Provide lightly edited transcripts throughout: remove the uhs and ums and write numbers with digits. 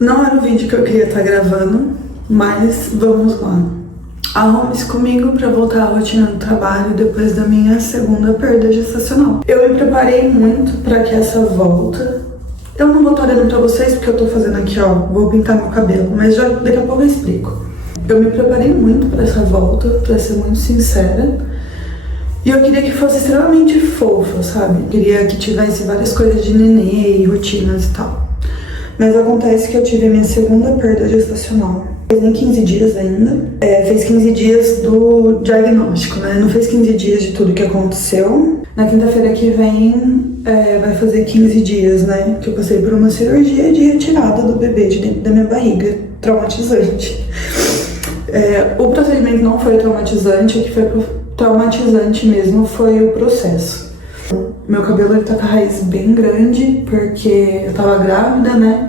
Não era o vídeo que eu queria estar gravando, mas vamos lá. Arrume-se comigo para voltar à rotina do trabalho depois da minha segunda perda gestacional. Eu me preparei muito para que essa volta... Eu não vou estar olhando para vocês porque eu tô fazendo aqui, ó, vou pintar meu cabelo, mas já daqui a pouco eu explico. Eu me preparei muito para essa volta, para ser muito sincera. E eu queria que fosse extremamente fofa, sabe? Eu queria que tivesse várias coisas de nenê e rotinas e tal. Mas acontece que eu tive a minha segunda perda gestacional. Fez nem 15 dias ainda. Fez 15 dias do diagnóstico, né? Não fez 15 dias de tudo que aconteceu. Na quinta-feira que vem vai fazer 15 dias, né? Que eu passei por uma cirurgia de retirada do bebê de dentro da minha barriga. Traumatizante. O procedimento não foi traumatizante, o que foi traumatizante mesmo foi o processo. Meu cabelo ele tá com a raiz bem grande, porque eu tava grávida, né?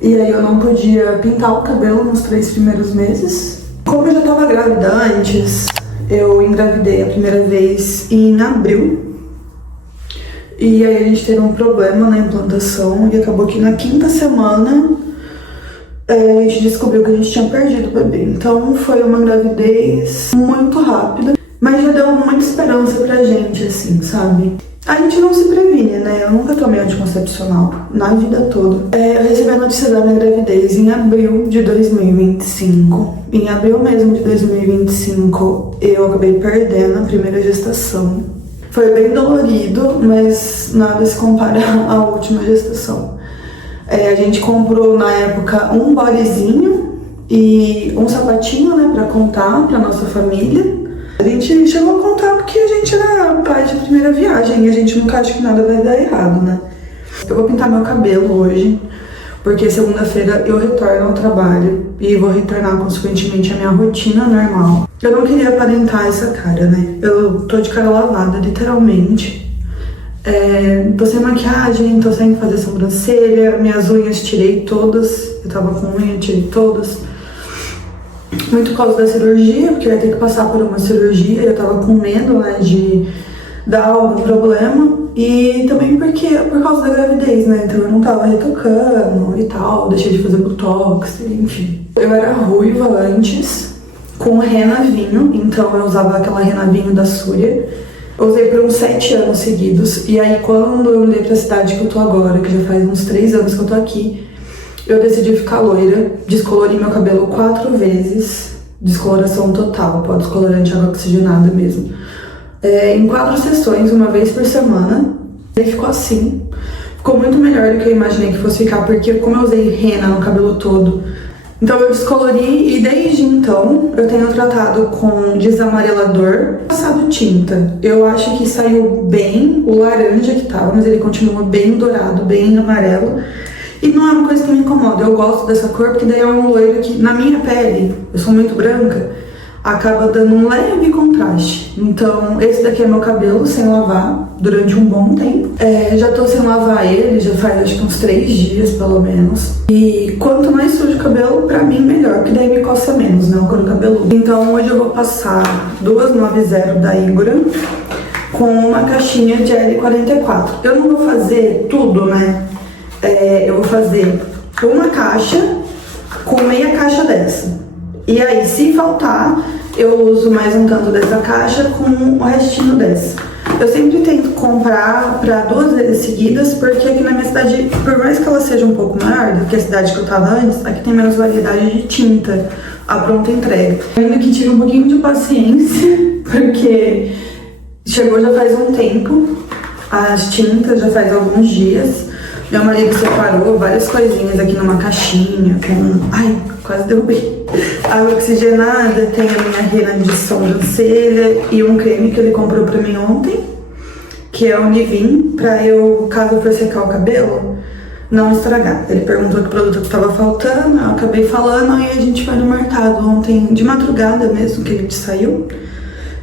E aí eu não podia pintar o cabelo nos 3 primeiros meses. Como eu já tava grávida antes, eu engravidei a primeira vez em abril. E aí a gente teve um problema na implantação e acabou que na 5ª semana a gente descobriu que a gente tinha perdido o bebê. Então foi uma gravidez muito rápida, mas já deu muita esperança pra gente, assim, sabe? A gente não se previne, né? Eu nunca tomei anticoncepcional na vida toda. Eu recebi a notícia da minha gravidez em abril de 2025. Em abril mesmo de 2025, eu acabei perdendo a primeira gestação. Foi bem dolorido, mas nada se compara à última gestação. A gente comprou na época um bodyzinho e um sapatinho, né, pra contar pra nossa família. A gente chegou a contar porque a gente era pai de primeira viagem e a gente nunca acha que nada vai dar errado, né? Eu vou pintar meu cabelo hoje, porque segunda-feira eu retorno ao trabalho e vou retornar consequentemente à minha rotina normal. Eu não queria aparentar essa cara, né? Eu tô de cara lavada, literalmente. Tô sem maquiagem, tô sem fazer sobrancelha, minhas unhas tirei todas, eu tava com unha, tirei todas. Muito por causa da cirurgia, porque eu ia ter que passar por uma cirurgia, eu tava com medo, né, de dar algum problema. E também por causa da gravidez, né, então eu não tava retocando e tal, deixei de fazer botox, enfim. Eu era ruiva antes, com renavinho, então eu usava aquela renavinho da Súria. Eu usei por uns 7 anos seguidos, e aí quando eu mudei pra cidade que eu tô agora, que já faz uns 3 anos que eu tô aqui, eu decidi ficar loira, descolori meu cabelo 4 vezes, descoloração total, pó descolorante água oxigenada mesmo. Em 4 sessões, uma vez por semana, e ficou assim. Ficou muito melhor do que eu imaginei que fosse ficar, porque como eu usei rena no cabelo todo, então eu descolori e desde então eu tenho tratado com desamarelador, passado tinta. Eu acho que saiu bem o laranja que tava, mas ele continua bem dourado, bem amarelo. E não é uma coisa que me incomoda, eu gosto dessa cor porque daí é um loiro que na minha pele, eu sou muito branca, acaba dando um leve contraste. Então esse daqui é meu cabelo sem lavar durante um bom tempo. Já tô sem lavar ele, já faz acho que uns 3 dias pelo menos. E quanto mais sujo o cabelo, pra mim melhor, porque daí me coça menos, né, o couro cabeludo. Então hoje eu vou passar 290 da Igora com uma caixinha de L44. Eu não vou fazer tudo, né? Eu vou fazer uma caixa com meia caixa dessa. E aí, se faltar, eu uso mais um tanto dessa caixa com o restinho dessa. Eu sempre tento comprar para 2 vezes seguidas, porque aqui na minha cidade, por mais que ela seja um pouco maior do que a cidade que eu tava antes, aqui tem menos variedade de tinta à pronta entrega. Eu ainda que tive um pouquinho de paciência, porque chegou já faz um tempo, as tintas já faz alguns dias. Meu marido separou várias coisinhas aqui numa caixinha com... Ai, quase derrubei. Água oxigenada, tem a minha rena de sobrancelha e um creme que ele comprou pra mim ontem, que é o Nivin, pra eu, caso eu for secar o cabelo, não estragar. Ele perguntou que produto que tava faltando, eu acabei falando e a gente foi no mercado ontem, de madrugada mesmo, que ele saiu.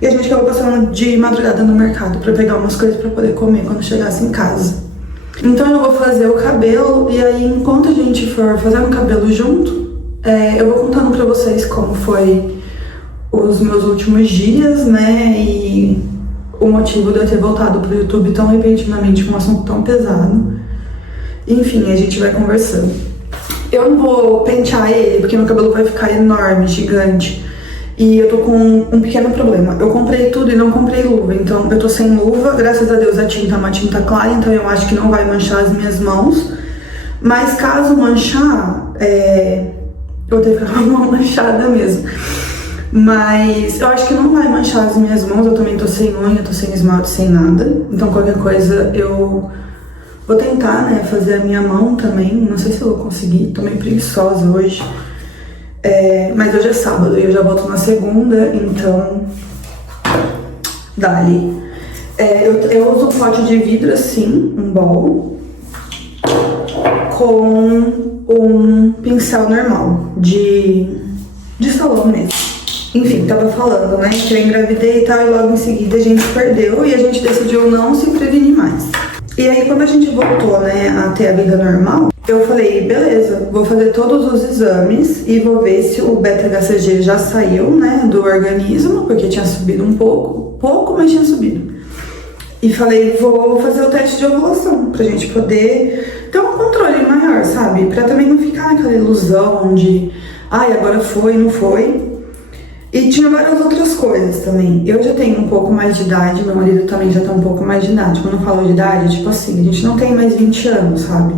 E a gente acabou passando de madrugada no mercado pra pegar umas coisas pra poder comer quando chegasse em casa. Então eu vou fazer o cabelo e aí enquanto a gente for fazendo o cabelo junto, eu vou contando pra vocês como foi os meus últimos dias, né, e o motivo de eu ter voltado pro YouTube tão repentinamente com um assunto tão pesado. Enfim, a gente vai conversando. Eu não vou pentear ele, porque meu cabelo vai ficar enorme, gigante. E eu tô com um pequeno problema. Eu comprei tudo e não comprei luva. Então eu tô sem luva, graças a Deus a tinta é uma tinta clara, então eu acho que não vai manchar as minhas mãos. Mas caso manchar, eu vou ter que ficar com a mão manchada mesmo. Mas eu acho que não vai manchar as minhas mãos. Eu também tô sem unha, tô sem esmalte, sem nada. Então qualquer coisa eu vou tentar, né, fazer a minha mão também. Não sei se eu vou conseguir, tô meio preguiçosa hoje. Mas hoje é sábado e eu já volto na segunda, então dali. Eu uso um pote de vidro assim, um bowl, com um pincel normal, de salão mesmo. Enfim, tava falando, né, que eu engravidei e tal, e logo em seguida a gente perdeu e a gente decidiu não se prevenir mais. E aí quando a gente voltou, né, a ter a vida normal, eu falei, beleza, vou fazer todos os exames e vou ver se o beta-HCG já saiu, né, do organismo, porque tinha subido um pouco, mas tinha subido. E falei, vou fazer o teste de ovulação, pra gente poder ter um controle maior, sabe? Pra também não ficar naquela ilusão de, ai, agora foi, não foi. E tinha várias outras coisas também. Eu já tenho um pouco mais de idade, meu marido também já tem um pouco mais de idade. Quando eu falo de idade, tipo assim, a gente não tem mais 20 anos, sabe?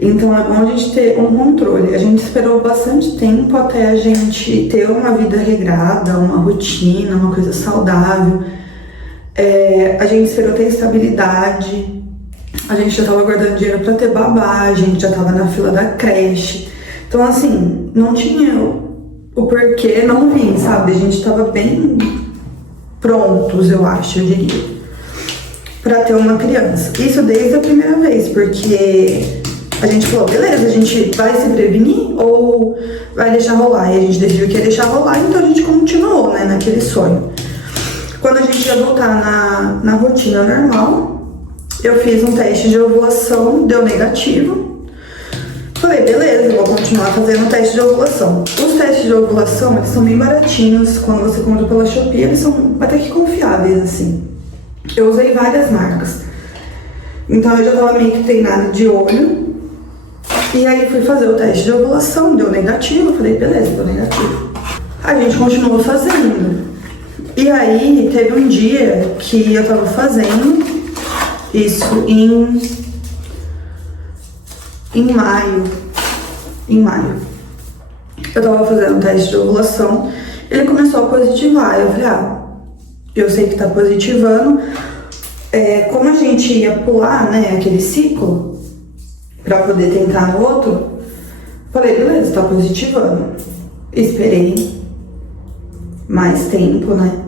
Então é bom a gente ter um controle. A gente esperou bastante tempo até a gente ter uma vida regrada, uma rotina, uma coisa saudável. A gente esperou ter estabilidade. A gente já tava guardando dinheiro pra ter babá, a gente já tava na fila da creche. Então assim, não tinha o porquê não vir, sabe? A gente tava bem prontos, eu acho, eu diria, pra ter uma criança. Isso desde a primeira vez, porque a gente falou, beleza, a gente vai se prevenir ou vai deixar rolar? E a gente decidiu que ia deixar rolar, então a gente continuou, né, naquele sonho. Quando a gente ia voltar na rotina normal, eu fiz um teste de ovulação, deu negativo. Falei, beleza, vou continuar fazendo o teste de ovulação. Os testes de ovulação, eles são bem baratinhos. Quando você compra pela Shopee, eles são até que confiáveis, assim. Eu usei várias marcas. Então eu já tava meio que treinada de olho. E aí fui fazer o teste de ovulação, deu negativo. Falei, beleza, deu negativo. A gente continuou fazendo. E aí teve um dia que eu tava fazendo isso em maio. Eu tava fazendo um teste de ovulação, ele começou a positivar. Eu falei, eu sei que tá positivando. Como a gente ia pular, né, aquele ciclo, pra poder tentar no outro, falei, beleza, tá positivando. Esperei mais tempo, né?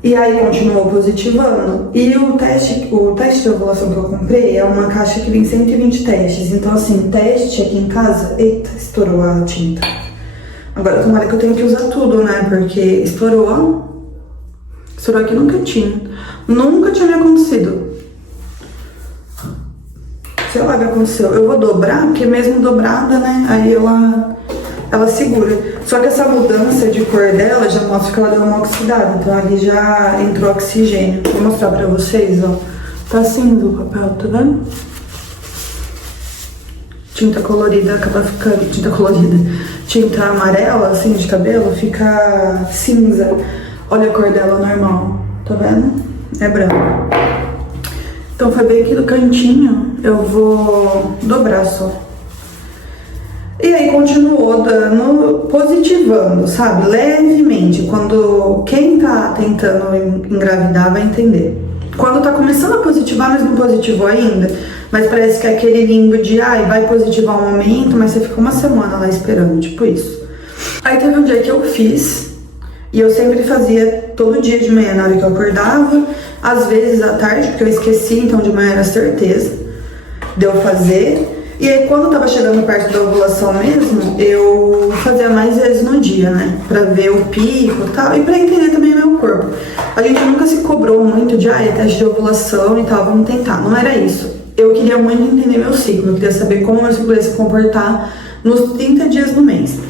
E aí continuou positivando. E o teste de ovulação que eu comprei é uma caixa que vem 120 testes. Então assim, teste aqui em casa, eita, estourou a tinta. Agora tomara que eu tenho que usar tudo, né? Porque estourou aqui no cantinho. Nunca tinha me acontecido. Sei lá o que aconteceu. Eu vou dobrar, porque mesmo dobrada, né? Aí ela segura. Só que essa mudança de cor dela já mostra que ela deu uma oxidada. Então ali já entrou oxigênio. Vou mostrar pra vocês, ó. Tá cinza o papel, tá vendo? Tinta colorida acaba ficando... Tinta colorida. Tinta amarela, assim, de cabelo, fica cinza. Olha a cor dela normal. Tá vendo? É branco. Então foi bem aqui do cantinho. Eu vou dobrar só. E aí continuou dando, positivando, sabe? Levemente. Quando quem tá tentando engravidar vai entender. Quando tá começando a positivar, mas não positivou ainda, mas parece que é aquele limbo de, vai positivar um momento, mas você fica uma semana lá esperando, tipo isso. Aí teve um dia que eu fiz, e eu sempre fazia todo dia de manhã, na hora que eu acordava, às vezes à tarde, porque eu esqueci, então de manhã era certeza de eu fazer. E aí quando tava chegando perto da ovulação mesmo, eu fazia mais vezes no dia, né? Pra ver o pico e tal, e pra entender também o meu corpo. A gente nunca se cobrou muito de, é teste de ovulação e tal, vamos tentar. Não era isso. Eu queria muito entender meu ciclo, eu queria saber como meu ciclo ia se comportar nos 30 dias do mês.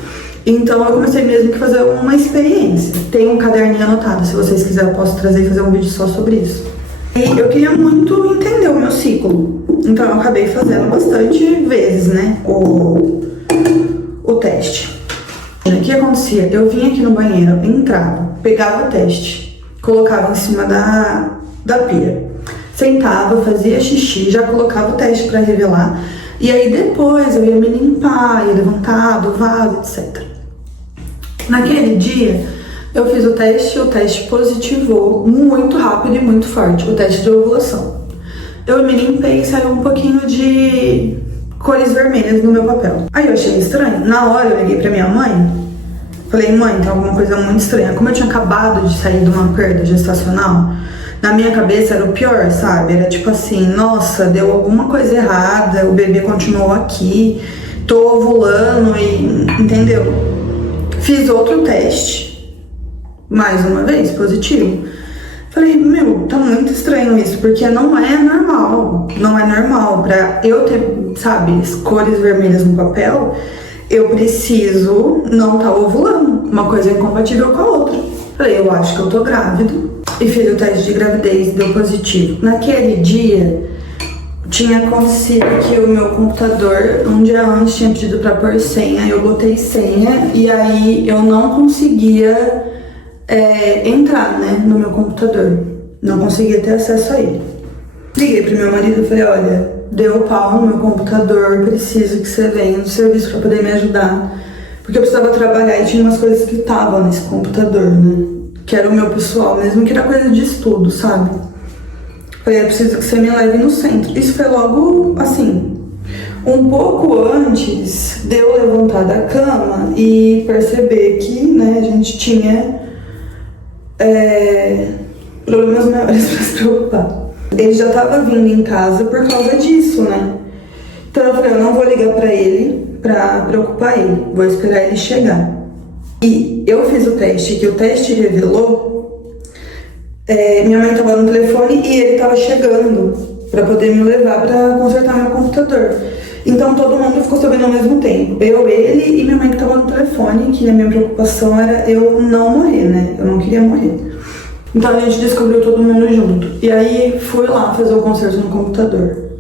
Então eu comecei mesmo que fazer uma experiência. Tem um caderninho anotado, se vocês quiserem eu posso trazer e fazer um vídeo só sobre isso. E eu queria muito entender o meu ciclo. Então eu acabei fazendo bastante vezes, né? o teste. O que acontecia? Eu vinha aqui no banheiro, entrava, pegava o teste, colocava em cima da pia, sentava, fazia xixi, já colocava o teste para revelar, e aí depois eu ia me limpar, ia levantar do vaso, etc. Naquele dia, eu fiz o teste positivou muito rápido e muito forte, o teste de ovulação. Eu me limpei e saiu um pouquinho de cores vermelhas no meu papel. Aí eu achei estranho. Na hora eu liguei pra minha mãe, falei, mãe, tem alguma coisa muito estranha. Como eu tinha acabado de sair de uma perda gestacional, na minha cabeça era o pior, sabe? Era tipo assim, nossa, deu alguma coisa errada, o bebê continuou aqui, tô ovulando e... entendeu? Fiz outro teste, mais uma vez, positivo. Falei, meu, tá muito estranho isso, porque não é normal. Não é normal. Pra eu ter, sabe, cores vermelhas no papel, eu preciso não tá ovulando. Uma coisa é incompatível com a outra. Falei, eu acho que eu tô grávida. E fiz o teste de gravidez, deu positivo. Naquele dia, tinha acontecido que o meu computador, um dia antes, tinha pedido pra pôr senha. Eu botei senha e aí eu não conseguia... entrar, né, no meu computador. Não conseguia ter acesso a ele. Liguei pro meu marido e falei, olha, deu pau no meu computador, preciso que você venha no serviço pra poder me ajudar. Porque eu precisava trabalhar e tinha umas coisas que estavam nesse computador, né, que era o meu pessoal mesmo, que era coisa de estudo, sabe? Falei, eu preciso que você me leve no centro. Isso foi logo, assim, um pouco antes de eu levantar da cama e perceber que, né, a gente tinha... problemas maiores pra se preocupar. Ele já tava vindo em casa por causa disso, né? Então eu falei, eu não vou ligar pra ele pra preocupar ele, vou esperar ele chegar. E eu fiz o teste, que o teste revelou, minha mãe tava no telefone e ele tava chegando pra poder me levar pra consertar meu computador. Então todo mundo ficou sabendo ao mesmo tempo. Eu, ele e minha mãe que tava no telefone, que a minha preocupação era eu não morrer, né? Eu não queria morrer. Então a gente descobriu todo mundo junto. E aí fui lá fazer o conserto no computador.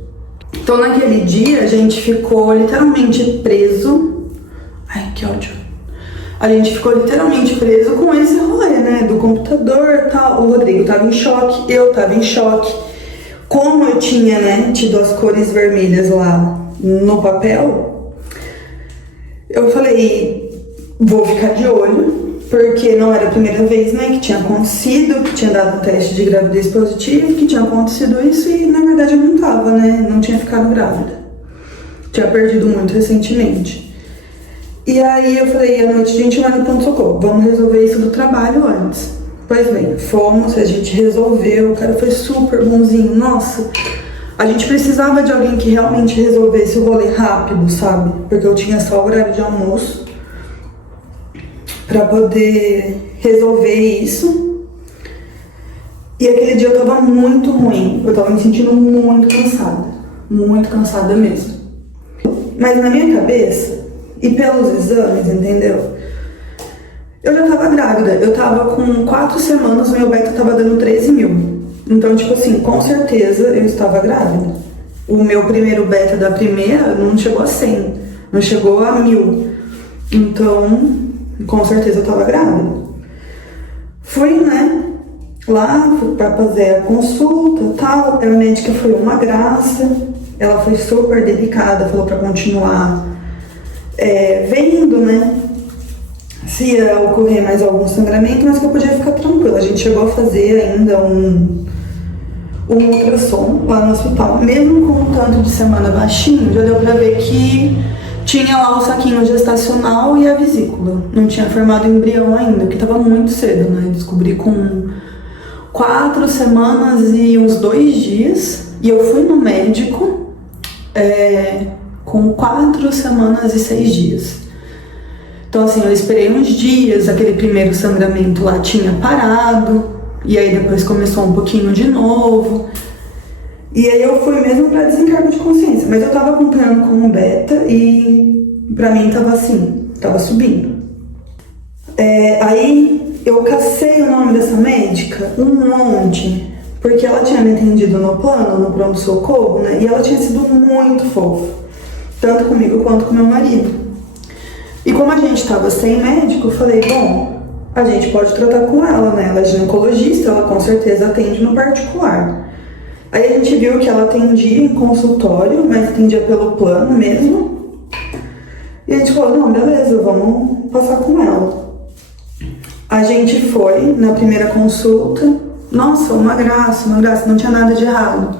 Então naquele dia a gente ficou literalmente preso. Ai, que ódio. A gente ficou literalmente preso com esse rolê, né? Do computador e tal. O Rodrigo tava em choque, eu tava em choque. Como eu tinha, né, tido as cores vermelhas lá no papel, eu falei, vou ficar de olho, porque não era a primeira vez, né, que tinha acontecido, que tinha dado teste de gravidez positivo, que tinha acontecido isso e na verdade eu não tava, né, não tinha ficado grávida. Tinha perdido muito recentemente. E aí eu falei, à noite a gente vai no pronto-socorro, vamos resolver isso do trabalho antes. Pois bem, fomos, a gente resolveu, o cara foi super bonzinho, nossa... A gente precisava de alguém que realmente resolvesse o rolê rápido, sabe? Porque eu tinha só o horário de almoço pra poder resolver isso. E aquele dia eu tava muito ruim. Eu tava me sentindo muito cansada mesmo. Mas na minha cabeça, e pelos exames, entendeu? Eu já tava grávida. Eu tava com 4 semanas, meu beta tava dando 13 mil. Então, tipo assim, com certeza eu estava grávida. O meu primeiro beta da primeira não chegou a 100, não chegou a 1000. Então, com certeza eu estava grávida. Fui, né, lá pra fazer a consulta e tal. A médica foi uma graça. Ela foi super delicada, falou pra continuar vendo, né, se ia ocorrer mais algum sangramento, mas que eu podia ficar tranquila. A gente chegou a fazer ainda um ultrassom lá no hospital, mesmo com um tanto de semana baixinho, já deu pra ver que tinha lá o saquinho gestacional e a vesícula. Não tinha formado embrião ainda, porque tava muito cedo, né? Descobri com 4 semanas e uns 2 dias. E eu fui no médico com 4 semanas e 6 dias. Então assim, eu esperei uns dias, aquele primeiro sangramento lá tinha parado. E aí depois começou um pouquinho de novo. E aí eu fui mesmo pra desencargo de consciência. Mas eu tava acompanhando com o beta e pra mim tava assim, tava subindo. Aí eu cacei o nome dessa médica um monte, porque ela tinha me atendido no plano, no pronto-socorro, né? E ela tinha sido muito fofa, tanto comigo quanto com meu marido. E como a gente tava sem médico, eu falei, bom, a gente pode tratar com ela, né? Ela é ginecologista, ela com certeza atende no particular. Aí a gente viu que ela atendia em consultório, mas atendia pelo plano mesmo. E a gente falou, não, beleza, vamos passar com ela. A gente foi na primeira consulta, nossa, uma graça, não tinha nada de errado.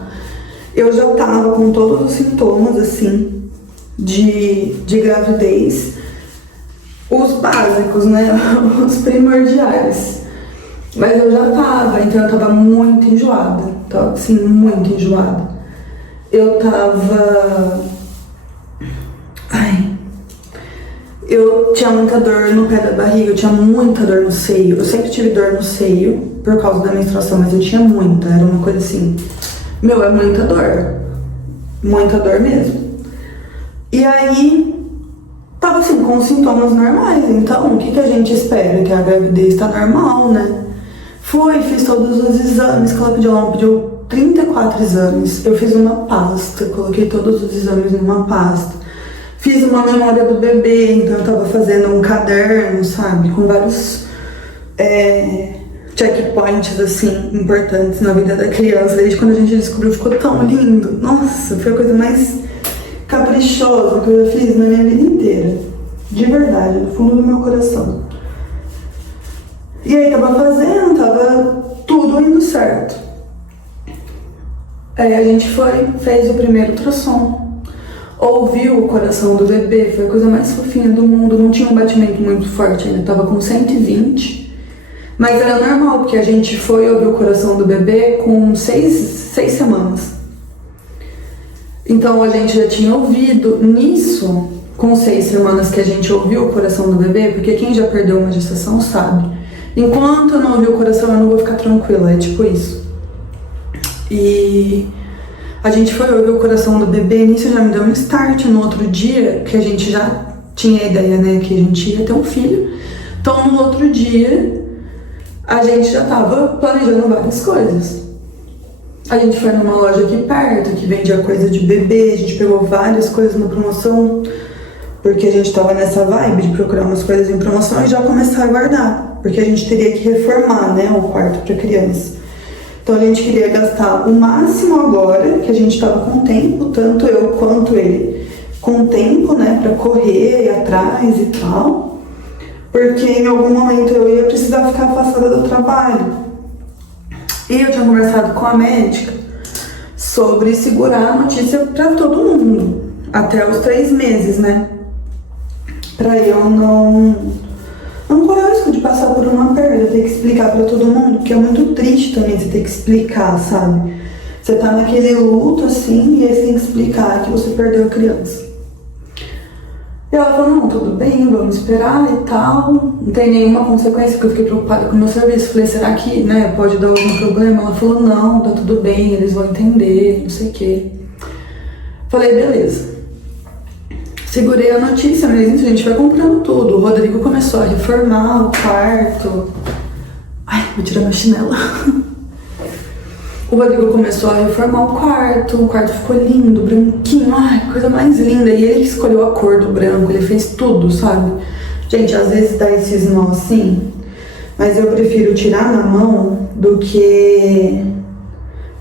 Eu já tava com todos os sintomas, assim, de gravidez, os básicos, né, os primordiais. Mas eu já tava, então eu tava muito enjoada, tava, assim, muito enjoada. Eu tava... Eu tinha muita dor no pé da barriga, eu tinha muita dor no seio. Eu sempre tive dor no seio por causa da menstruação, mas eu tinha muita, era uma coisa assim. Meu, é muita dor mesmo. E aí, tava assim, com os sintomas normais. Então, o que a gente espera? Que a gravidez tá normal, né? Fui, fiz todos os exames que ela pediu 34 exames. Eu fiz uma pasta, coloquei todos os exames numa pasta. Fiz uma memória do bebê, então eu tava fazendo um caderno, sabe? Com vários checkpoints, assim, importantes na vida da criança. Desde quando a gente descobriu, ficou tão lindo. Nossa, foi a coisa mais caprichosa que eu já fiz na minha vida inteira. De verdade, no fundo do meu coração. E aí tava tava tudo indo certo. Aí a gente fez o primeiro ultrassom. Ouviu o coração do bebê, foi a coisa mais fofinha do mundo, não tinha um batimento muito forte ainda, tava com 120, mas era normal, porque a gente foi ouvir o coração do bebê com 6 semanas. Então a gente já tinha ouvido nisso, com 6 semanas que a gente ouviu o coração do bebê, porque quem já perdeu uma gestação sabe, enquanto eu não ouvir o coração eu não vou ficar tranquila, é tipo isso. E a gente foi ouvir o coração do bebê, nisso já me deu um start no outro dia, que a gente já tinha a ideia, né, que a gente ia ter um filho. Então no outro dia, a gente já tava planejando várias coisas. A gente foi numa loja aqui perto, que vendia coisa de bebê, a gente pegou várias coisas na promoção, porque a gente tava nessa vibe de procurar umas coisas em promoção e já começar a guardar, porque a gente teria que reformar, né, o quarto pra criança. Então a gente queria gastar o máximo agora, que a gente estava com tempo, tanto eu quanto ele, com tempo, né, para correr e atrás e tal, porque em algum momento eu ia precisar ficar afastada do trabalho. E eu tinha conversado com a médica sobre segurar a notícia para todo mundo, até os 3 meses, né, para eu não correr o risco de passar por uma perda, ter que explicar pra todo mundo, porque é muito triste também você ter que explicar, sabe? Você tá naquele luto assim, e aí você tem que explicar que você perdeu a criança. E ela falou, não, tudo bem, vamos esperar e tal, não tem nenhuma consequência, porque eu fiquei preocupada com o meu serviço. Falei, será que, né, pode dar algum problema? Ela falou, não, tá tudo bem, eles vão entender, não sei o quê. Falei, beleza. Segurei a notícia, mas a gente foi comprando tudo. O Rodrigo começou a reformar o quarto. Ai, vou tirar meu chinelo. O Rodrigo começou a reformar o quarto ficou lindo, branquinho, ai, coisa mais linda. E ele escolheu a cor do branco, ele fez tudo, sabe? Gente, às vezes dá esses nó assim, mas eu prefiro tirar na mão do que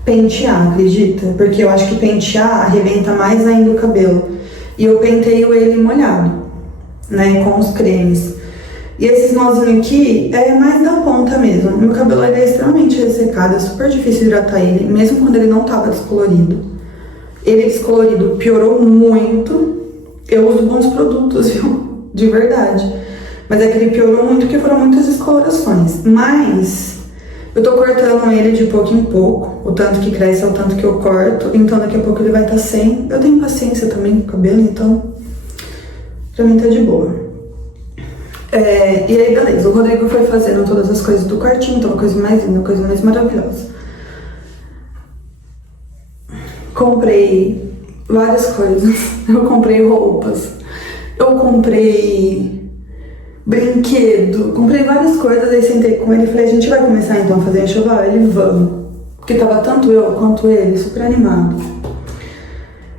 pentear, acredita? Porque eu acho que pentear arrebenta mais ainda o cabelo. E eu penteio ele molhado, né, com os cremes. E esses nozinhos aqui é mais da ponta mesmo. Meu cabelo ele é extremamente ressecado, é super difícil hidratar ele, mesmo quando ele não tava descolorido. Ele descolorido piorou muito. Eu uso bons produtos, viu? De verdade. Mas é que ele piorou muito porque foram muitas descolorações. Mas eu tô cortando ele de pouco em pouco. O tanto que cresce é o tanto que eu corto. Então daqui a pouco ele vai estar sem. Eu tenho paciência também com o cabelo, então pra mim tá de boa. E aí beleza, o Rodrigo foi fazendo todas as coisas do quartinho, então uma coisa mais linda, uma coisa mais maravilhosa. Comprei várias coisas. Eu comprei roupas, eu comprei brinquedo, comprei várias coisas. Aí sentei com ele e falei, a gente vai começar então a fazer enxoval? Ele, vamos. Porque tava tanto eu quanto ele super animado.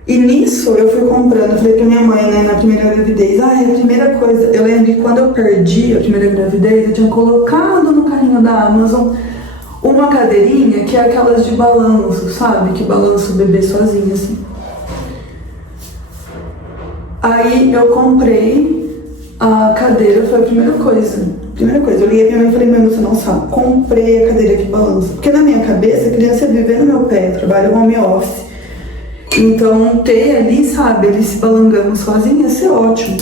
E nisso eu fui comprando, eu falei pra minha mãe, né, na primeira gravidez, a primeira coisa, eu lembro que quando eu perdi a primeira gravidez, eu tinha colocado no carrinho da Amazon uma cadeirinha que é aquelas de balanço, sabe? Que balança o bebê sozinho, assim. Aí eu comprei a cadeira, foi a primeira coisa. Eu liguei pra minha mãe e falei, mãe, você não sabe, comprei a cadeira que balança. Porque na minha cabeça, a criança vive no meu pé, eu trabalho home office. Então, ter ali, sabe, ele se balangando sozinho ia ser ótimo.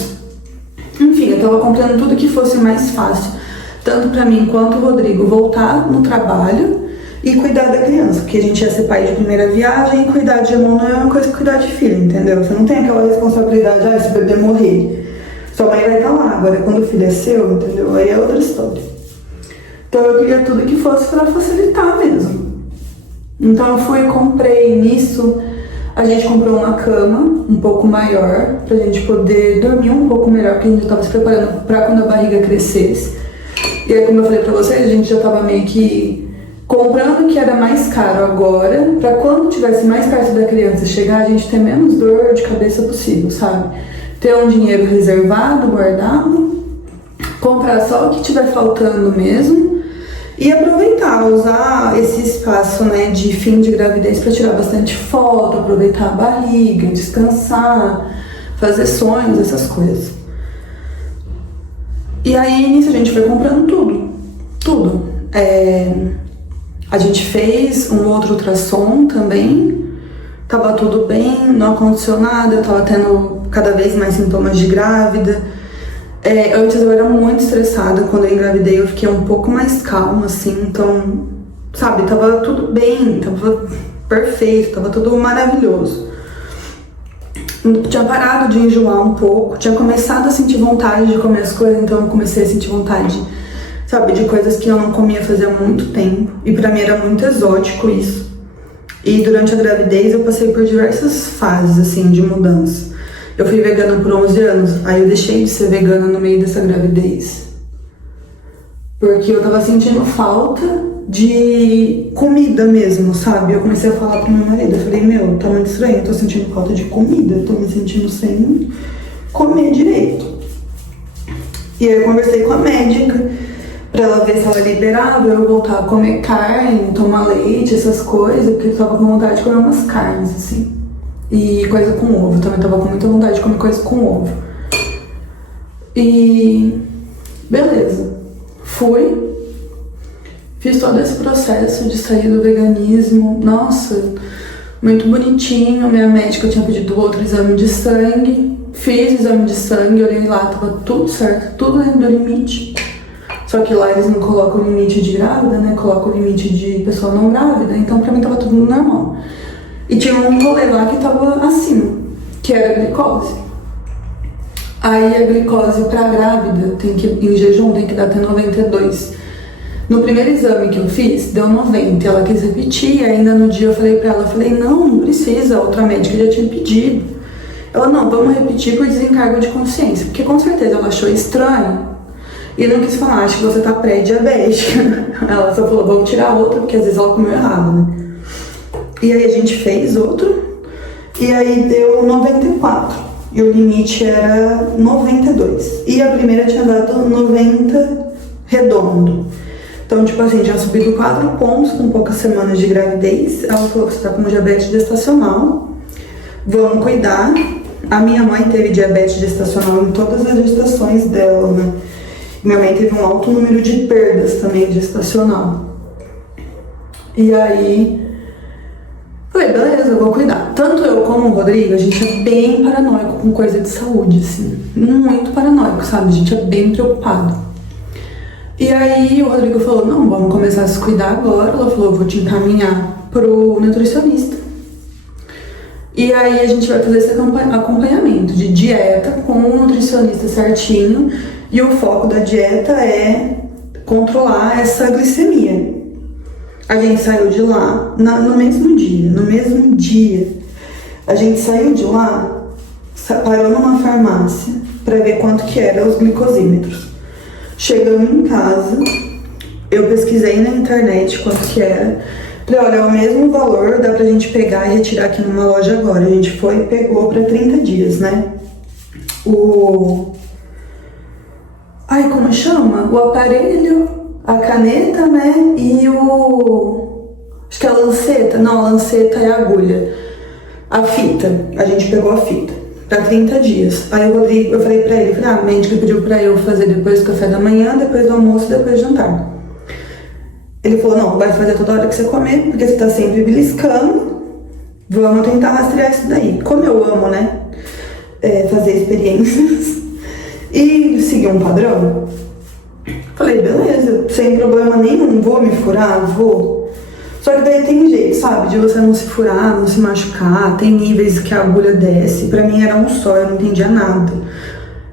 Enfim, eu tava comprando tudo que fosse mais fácil, tanto pra mim quanto o Rodrigo voltar no trabalho e cuidar da criança, porque a gente ia ser pai de primeira viagem e cuidar de irmão não é uma coisa que cuidar de filho, entendeu? Você não tem aquela responsabilidade, se o bebê morrer, sua mãe vai estar lá. Agora, quando o filho é seu, entendeu? Aí é outra história. Então, eu queria tudo que fosse pra facilitar mesmo. Então, eu fui e comprei nisso. A gente comprou uma cama um pouco maior pra gente poder dormir um pouco melhor, porque a gente já tava se preparando pra quando a barriga crescesse. E aí, como eu falei pra vocês, a gente já tava meio que comprando o que era mais caro agora, pra quando tivesse mais perto da criança chegar, a gente ter menos dor de cabeça possível, sabe? Ter um dinheiro reservado, guardado, comprar só o que tiver faltando mesmo. E aproveitar, usar esse espaço, né, de fim de gravidez para tirar bastante foto, aproveitar a barriga, descansar, fazer sonhos, essas coisas. E aí, nisso, a gente foi comprando tudo. A gente fez um outro ultrassom também, tava tudo bem, não aconteceu nada, eu tava tendo cada vez mais sintomas de grávida. Antes eu era muito estressada, quando eu engravidei eu fiquei um pouco mais calma, assim, então, sabe, tava tudo bem, tava perfeito, tava tudo maravilhoso. Tinha parado de enjoar um pouco, tinha começado a sentir vontade de comer as coisas, então eu comecei a sentir vontade, sabe, de coisas que eu não comia fazia muito tempo, e pra mim era muito exótico isso. E durante a gravidez eu passei por diversas fases, assim, de mudança. Eu fui vegana por 11 anos, aí eu deixei de ser vegana no meio dessa gravidez. Porque eu tava sentindo falta de comida mesmo, sabe? Eu comecei a falar pro meu marido, eu falei, meu, tá muito estranho, eu tô sentindo falta de comida, eu tô me sentindo sem comer direito. E aí eu conversei com a médica, pra ela ver se ela liberava eu voltar a comer carne, tomar leite, essas coisas, porque eu tava com vontade de comer umas carnes, assim. E coisa com ovo, também tava com muita vontade de comer coisa com ovo. E beleza, fui, fiz todo esse processo de sair do veganismo. Nossa, muito bonitinho. Minha médica tinha pedido outro exame de sangue, fiz o exame de sangue, olhei lá, tava tudo certo, tudo dentro do limite. Só que lá eles não colocam o limite de grávida, né? Colocam o limite de pessoa não grávida, então pra mim tava tudo normal. E tinha um rolê lá que tava acima, que era a glicose. Aí a glicose pra grávida, em jejum, tem que dar até 92. No primeiro exame que eu fiz, deu 90. Ela quis repetir, e ainda no dia eu falei pra ela, não precisa, a outra médica já tinha pedido. Ela, não, vamos repetir por desencargo de consciência. Porque com certeza ela achou estranho. E não quis falar, acho que você tá pré-diabética. Ela só falou, vamos tirar outra, porque às vezes ela comeu errado, né? E aí a gente fez outro, e aí deu 94, e o limite era 92. E a primeira tinha dado 90 redondo. Então, tipo assim, tinha subido 4 pontos com poucas semanas de gravidez. Ela falou que você tá com diabetes gestacional, vamos cuidar. A minha mãe teve diabetes gestacional em todas as gestações dela, né? Minha mãe teve um alto número de perdas também gestacional. E aí falei, beleza, eu vou cuidar. Tanto eu como o Rodrigo, a gente é bem paranoico com coisa de saúde, assim. Muito paranoico, sabe? A gente é bem preocupado. E aí o Rodrigo falou, não, vamos começar a se cuidar agora. Ela falou, vou te encaminhar pro nutricionista. E aí a gente vai fazer esse acompanhamento de dieta com um nutricionista certinho. E o foco da dieta é controlar essa glicemia. A gente saiu de lá no mesmo dia. A gente saiu de lá, parou numa farmácia para ver quanto que era os glicosímetros. Chegamos em casa, eu pesquisei na internet quanto que era, Falei, olha, é o mesmo valor, dá pra gente pegar e retirar aqui numa loja agora. A gente foi e pegou pra 30 dias, né? Ai, como chama? O aparelho, a caneta, né? E acho que é a lanceta. Não, a lanceta é a agulha. A fita. A gente pegou a fita. Pra 30 dias. Aí eu falei pra ele, a médica pediu pra eu fazer depois do café da manhã, depois do almoço e depois do jantar. Ele falou, não, vai fazer toda hora que você comer, porque você tá sempre beliscando. Vamos tentar rastrear isso daí. Como eu amo, né? Fazer experiências. E seguir um padrão. Falei, beleza, sem problema nenhum, vou me furar, vou. Só que daí tem jeito, sabe, de você não se furar, não se machucar, tem níveis que a agulha desce. Pra mim era um só, eu não entendia nada.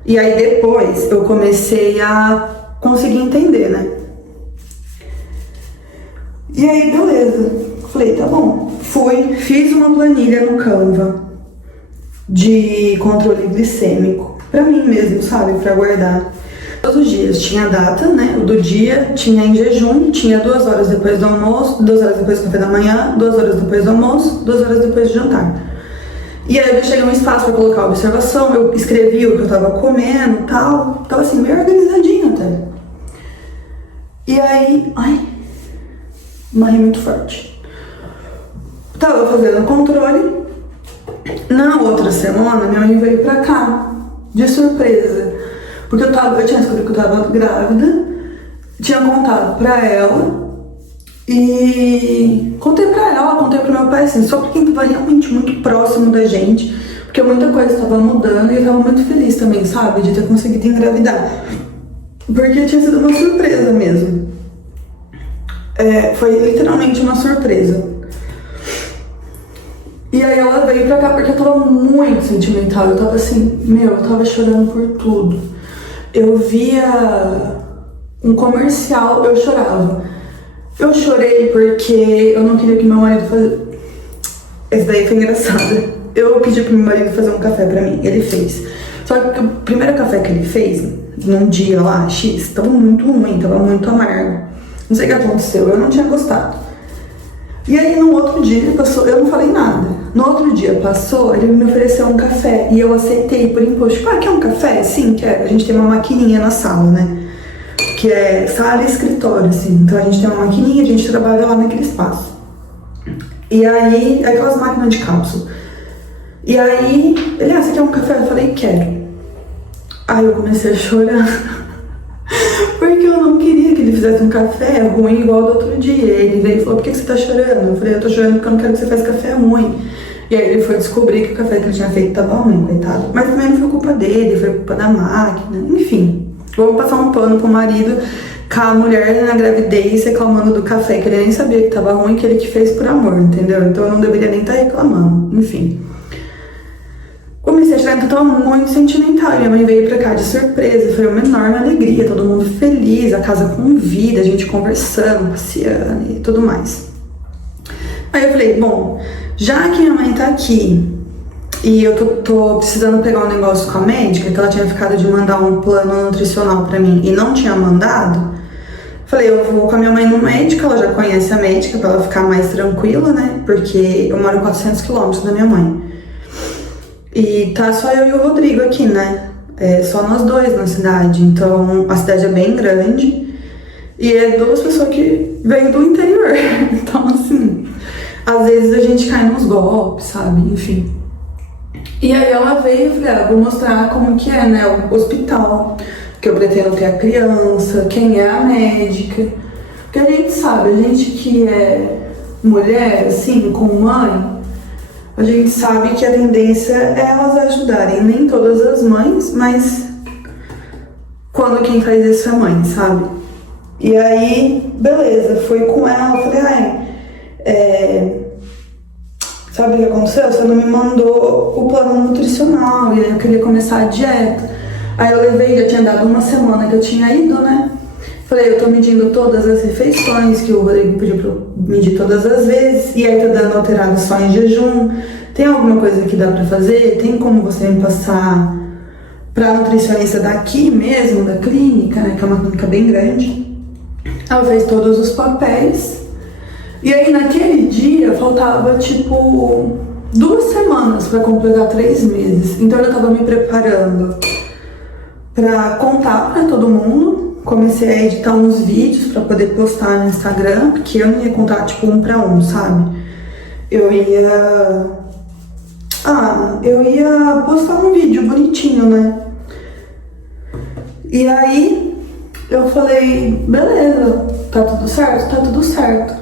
E aí depois eu comecei a conseguir entender, né? E aí, beleza. Falei, tá bom. Fui, fiz uma planilha no Canva de controle glicêmico. Pra mim mesmo, sabe? Pra guardar. Todos os dias tinha a data, né? O do dia, tinha em jejum, tinha 2 horas depois do almoço, 2 horas depois do café da manhã, 2 horas depois do almoço, 2 horas depois do jantar. E aí eu deixei um espaço pra colocar a observação, eu escrevi o que eu tava comendo e tal. Tava assim, meio organizadinho até. E aí, morri muito forte. Tava fazendo controle. Na outra semana, minha mãe veio pra cá, de surpresa. Porque eu tinha descobrido que eu tava grávida, tinha contado pra ela e contei pra ela, contei pro meu pai, assim, só pra quem tava realmente muito próximo da gente, porque muita coisa tava mudando e eu tava muito feliz também, sabe, de ter conseguido engravidar. Porque tinha sido uma surpresa mesmo. Foi literalmente uma surpresa. E aí ela veio pra cá porque eu tava muito sentimental, eu tava assim, eu tava chorando por tudo. Eu via um comercial, eu chorava. Eu chorei porque eu não queria que meu marido fazia... Esse daí foi engraçado. Eu pedi pro meu marido fazer um café pra mim, ele fez. Só que o primeiro café que ele fez, num dia lá, X, tava muito ruim, tava muito amargo. Não sei o que aconteceu, eu não tinha gostado. E aí no outro dia ele passou, eu não falei nada. No outro dia passou, ele me ofereceu um café e eu aceitei por impulso. Tipo, quer um café? Sim, quero. A gente tem uma maquininha na sala, né? Que é sala e escritório, assim. Então a gente tem uma maquininha, a gente trabalha lá naquele espaço. E aí, aquelas máquinas de cápsula. E aí, ele, você quer um café? Eu falei, quero. Aí eu comecei a chorar. Porque eu não queria que ele fizesse um café ruim igual do outro dia. Ele veio e falou, por que você tá chorando? Eu falei, eu tô chorando porque eu não quero que você faça café ruim. E aí ele foi descobrir que o café que ele tinha feito tava ruim, coitado. Mas também não foi culpa dele, foi culpa da máquina. Enfim, vamos passar um pano pro marido com a mulher na gravidez reclamando do café, que ele nem sabia que tava ruim, que ele que fez por amor, entendeu? Então eu não deveria nem estar reclamando. Enfim. Comecei a chorar, então eu tava muito sentimental. Minha mãe veio pra cá de surpresa, foi uma enorme alegria, todo mundo feliz, a casa com vida, a gente conversando, passeando e tudo mais. Aí eu falei, bom, já que minha mãe tá aqui e eu tô precisando pegar um negócio com a médica, que ela tinha ficado de mandar um plano nutricional pra mim e não tinha mandado, falei, eu vou com a minha mãe no médico, ela já conhece a médica pra ela ficar mais tranquila, né? Porque eu moro 400 quilômetros da minha mãe. E tá só eu e o Rodrigo aqui, né? Só nós dois na cidade. Então a cidade é bem grande. E é 2 pessoas que vêm do interior. Então, assim, às vezes a gente cai nos golpes, sabe? Enfim. E aí ela veio e falei, vou mostrar como que é, né? O hospital, que eu pretendo ter a criança, quem é a médica. Porque a gente sabe, a gente que é mulher, assim, com mãe, a gente sabe que a tendência é elas ajudarem, nem todas as mães, mas quando quem faz isso é mãe, sabe? E aí, beleza, fui com ela, falei, sabe o que aconteceu? Você não me mandou o plano nutricional, e aí eu queria começar a dieta. Aí eu levei, já tinha dado 1 semana que eu tinha ido, né? Falei, eu tô medindo todas as refeições, que o Rodrigo pediu pra eu medir todas as vezes, e aí tá dando alterado só em jejum. Tem alguma coisa que dá pra fazer? Tem como você me passar pra nutricionista daqui mesmo, da clínica, né? Que é uma clínica bem grande. Ela fez todos os papéis, E aí naquele dia faltava tipo 2 semanas pra completar 3 meses. Então eu tava me preparando pra contar pra todo mundo. Comecei a editar uns vídeos pra poder postar no Instagram, porque eu não ia contar tipo 1 pra 1, sabe? Eu ia postar um vídeo bonitinho, né? E aí eu falei, beleza, tá tudo certo? Tá tudo certo.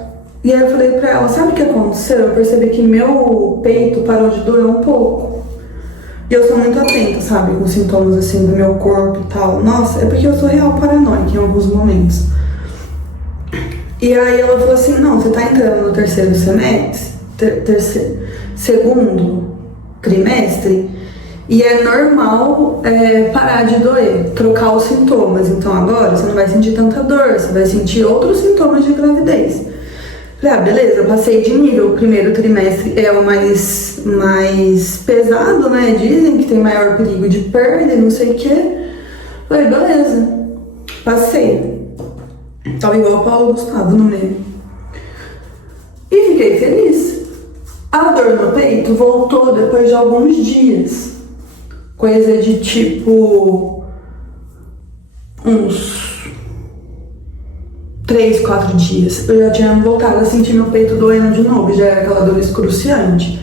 E aí eu falei pra ela, sabe o que aconteceu? Eu percebi que meu peito parou de doer um pouco. E eu sou muito atenta, sabe, com sintomas assim do meu corpo e tal. Nossa, é porque eu sou real paranoica em alguns momentos. E aí ela falou assim, não, você tá entrando no terceiro semestre, segundo trimestre, e é normal parar de doer, trocar os sintomas. Então agora você não vai sentir tanta dor, você vai sentir outros sintomas de gravidez. Falei, beleza, eu passei de nível. O primeiro trimestre é o mais pesado, né? Dizem que tem maior perigo de perda e não sei o quê. Falei, beleza, passei. Tava igual o Paulo Gustavo no meio. E fiquei feliz. A dor no peito voltou depois de alguns dias. Coisa de tipo uns 3, 4 dias. Eu já tinha voltado a sentir meu peito doendo de novo. Já era aquela dor excruciante.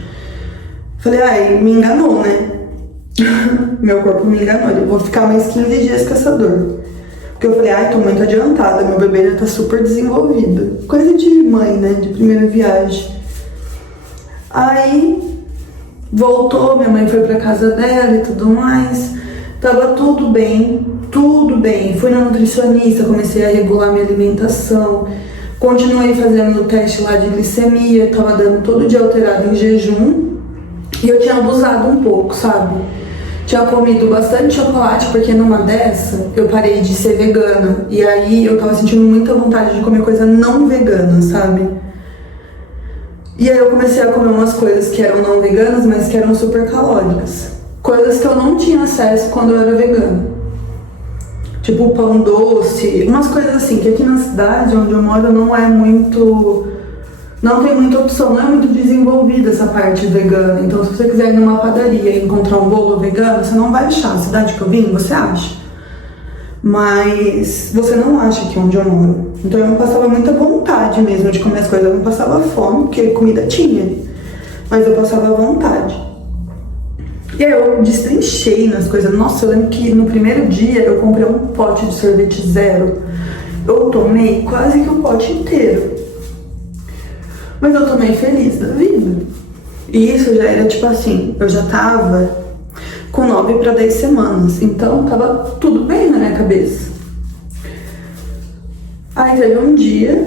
Falei, me enganou, né? Meu corpo me enganou. Eu vou ficar mais 15 dias com essa dor. Porque eu falei, tô muito adiantada. Meu bebê já tá super desenvolvido. Coisa de mãe, né? De primeira viagem. Aí voltou, minha mãe foi pra casa dela e tudo mais. Tava tudo bem, tudo bem. Fui na nutricionista, comecei a regular minha alimentação. Continuei fazendo o teste lá de glicemia, tava dando todo dia alterado em jejum. E eu tinha abusado um pouco, sabe? Tinha comido bastante chocolate, porque numa dessa eu parei de ser vegana. E aí eu tava sentindo muita vontade de comer coisa não vegana, sabe? E aí eu comecei a comer umas coisas que eram não veganas, mas que eram super calóricas. Coisas que eu não tinha acesso quando eu era vegana. Tipo pão doce, umas coisas assim, que aqui na cidade onde eu moro não é muito... Não tem muita opção, não é muito desenvolvida essa parte vegana. Então se você quiser ir numa padaria e encontrar um bolo vegano, você não vai achar. A cidade que eu vim, você acha. Mas você não acha aqui onde eu moro. Então eu não passava muita vontade mesmo de comer as coisas. Eu não passava fome, porque comida tinha. Mas eu passava vontade. E aí eu destrinchei nas coisas. Nossa, eu lembro que no primeiro dia eu comprei um pote de sorvete zero. Eu tomei quase que o pote inteiro. Mas eu tomei feliz da vida. E isso já era tipo assim, eu já tava com 9 para 10 semanas. Então tava tudo bem na minha cabeça. Aí teve um dia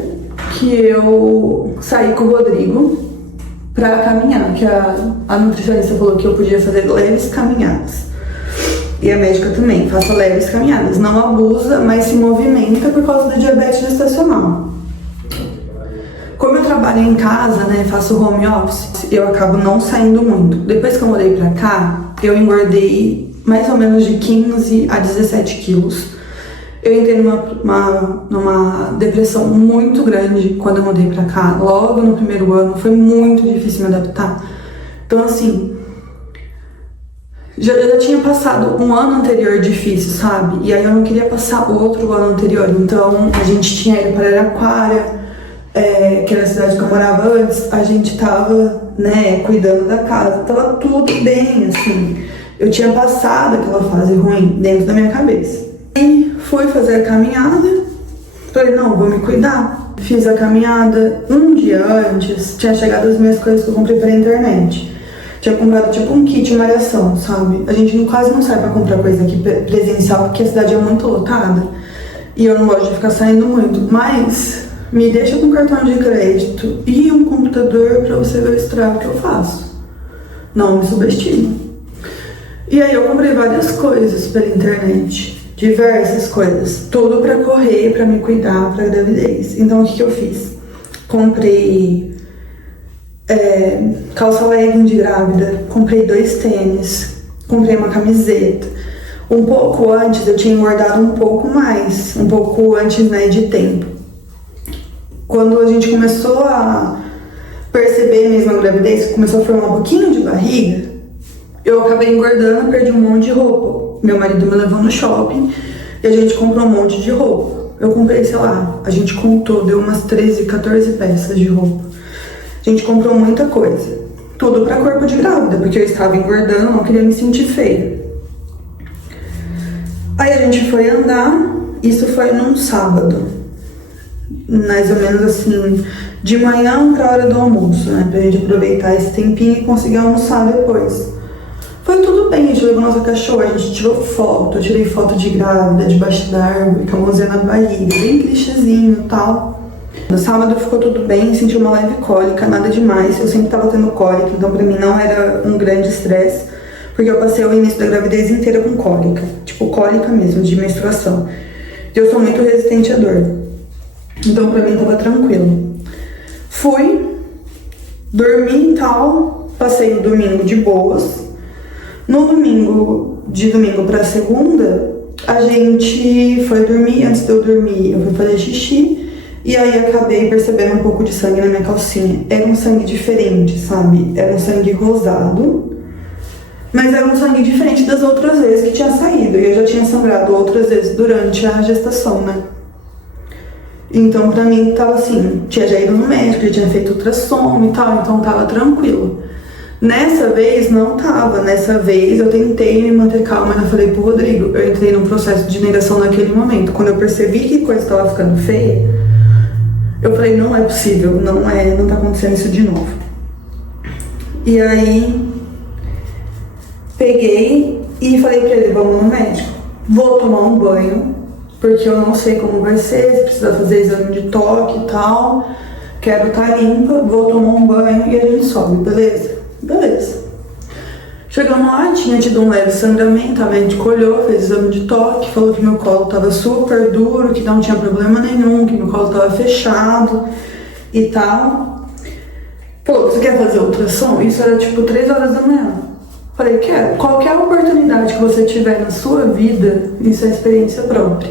que eu saí com o Rodrigo pra caminhar, que a nutricionista falou que eu podia fazer leves caminhadas. E a médica também, faça leves caminhadas. Não abusa, mas se movimenta por causa do diabetes gestacional. Como eu trabalho em casa, né, faço home office, eu acabo não saindo muito. Depois que eu mudei pra cá, eu engordei mais ou menos de 15 a 17 quilos. Eu entrei numa depressão muito grande quando eu mudei pra cá. Logo no primeiro ano, foi muito difícil me adaptar. Então assim, eu já tinha passado um ano anterior difícil, sabe? E aí eu não queria passar outro ano anterior. Então a gente tinha ido para Araraquara, que era a cidade que eu morava antes. A gente tava, né, cuidando da casa. Tava tudo bem, assim. Eu tinha passado aquela fase ruim dentro da minha cabeça. E fui fazer a caminhada. Falei, não, vou me cuidar. Fiz a caminhada um dia antes. Tinha chegado as minhas coisas que eu comprei pela internet. Tinha comprado tipo um kit malhação, sabe? A gente quase não sai pra comprar coisa aqui presencial, porque a cidade é muito lotada. E eu não gosto de ficar saindo muito. Mas me deixa com cartão de crédito e um computador pra você ver o estrago que eu faço. Não me subestima. E aí eu comprei várias coisas pela internet. Diversas coisas. Tudo pra correr, pra me cuidar, pra gravidez. Então o que eu fiz? Comprei calça legging de grávida, comprei 2 tênis, comprei uma camiseta. Um pouco antes eu tinha engordado um pouco mais, um pouco antes, né, de tempo. quando a gente começou a perceber mesmo a gravidez, começou a formar um pouquinho de barriga, eu acabei engordando, perdi um monte de roupa. Meu marido me levou no shopping e a gente comprou um monte de roupa. Eu comprei, sei lá, a gente contou, deu umas 13, 14 peças de roupa. A gente comprou muita coisa. Tudo pra corpo de grávida, porque eu estava engordando, não queria me sentir feia. Aí a gente foi andar, isso foi num sábado. Mais ou menos assim, de manhã pra hora do almoço, né? Pra gente aproveitar esse tempinho e conseguir almoçar depois. Foi tudo bem, a gente levou nossa cachorra, a gente tirou foto, eu tirei foto de grávida, debaixo da árvore, com a mãozinha na barriga, bem clichêzinho e tal. No sábado ficou tudo bem, senti uma leve cólica, nada demais, eu sempre tava tendo cólica, então pra mim não era um grande estresse, porque eu passei o início da gravidez inteira com cólica, tipo cólica mesmo, de menstruação. E eu sou muito resistente à dor, então pra mim tava tranquilo. Fui, dormi e tal, passei o domingo de boas. No domingo, de domingo pra segunda, a gente foi dormir. Antes de eu dormir, eu fui fazer xixi. E aí acabei percebendo um pouco de sangue na minha calcinha. Era um sangue diferente, sabe? Era um sangue rosado. Mas era um sangue diferente das outras vezes que tinha saído. E eu já tinha sangrado outras vezes durante a gestação, né? Então pra mim tava assim, tinha já ido no médico, já tinha feito ultrassom e tal, então tava tranquilo. Nessa vez não tava, nessa vez eu tentei me manter calma, mas eu falei pro Rodrigo, eu entrei num processo de negação naquele momento. Quando eu percebi que a coisa tava ficando feia, eu falei, não é possível, não tá acontecendo isso de novo. E aí, peguei e falei pra ele, vamos no médico, vou tomar um banho, porque eu não sei como vai ser, se precisa fazer exame de toque e tal, quero estar limpa, vou tomar um banho e a gente sobe, beleza? Beleza. Chegamos lá, tinha tido um leve sangramento, a médica olhou, fez exame de toque, falou que meu colo tava super duro, que não tinha problema nenhum, que meu colo tava fechado e tal. Pô, você quer fazer ultrassom? Isso era tipo 3 horas da manhã. Falei, quero. Qualquer oportunidade que você tiver na sua vida, isso é experiência própria.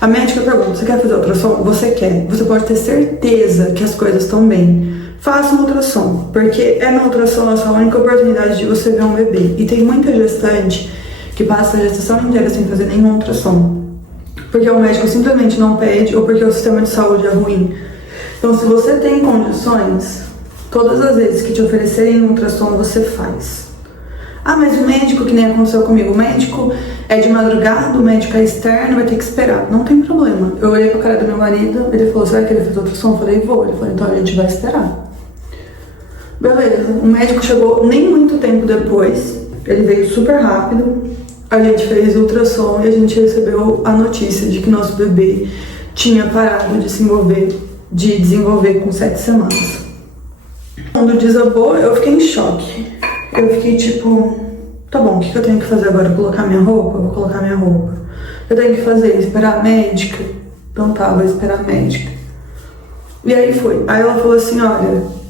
A médica pergunta, você quer fazer ultrassom? Você quer. Você pode ter certeza que as coisas estão bem. Faça um ultrassom, porque na ultrassom a sua única oportunidade de você ver um bebê. E tem muita gestante que passa a gestação inteira sem fazer nenhum ultrassom. Porque o médico simplesmente não pede ou porque o sistema de saúde é ruim. Então, se você tem condições, todas as vezes que te oferecerem um ultrassom, você faz. Ah, mas o médico, que nem aconteceu comigo, o médico é de madrugada, o médico é externo, vai ter que esperar. Não tem problema. Eu olhei pro cara do meu marido, ele falou, você vai querer fazer ultrassom? Eu falei, vou. Ele falou, então a gente vai esperar. Beleza, o médico chegou nem muito tempo depois, ele veio super rápido, a gente fez ultrassom e a gente recebeu a notícia de que nosso bebê tinha parado de desenvolver com 7 semanas. Quando desabou, eu fiquei em choque. Eu fiquei tipo, tá bom, o que eu tenho que fazer agora? Colocar minha roupa? Vou colocar minha roupa. Eu tenho que fazer? Esperar a médica? Então tá, vou esperar a médica. E aí foi. Aí ela falou assim, olha...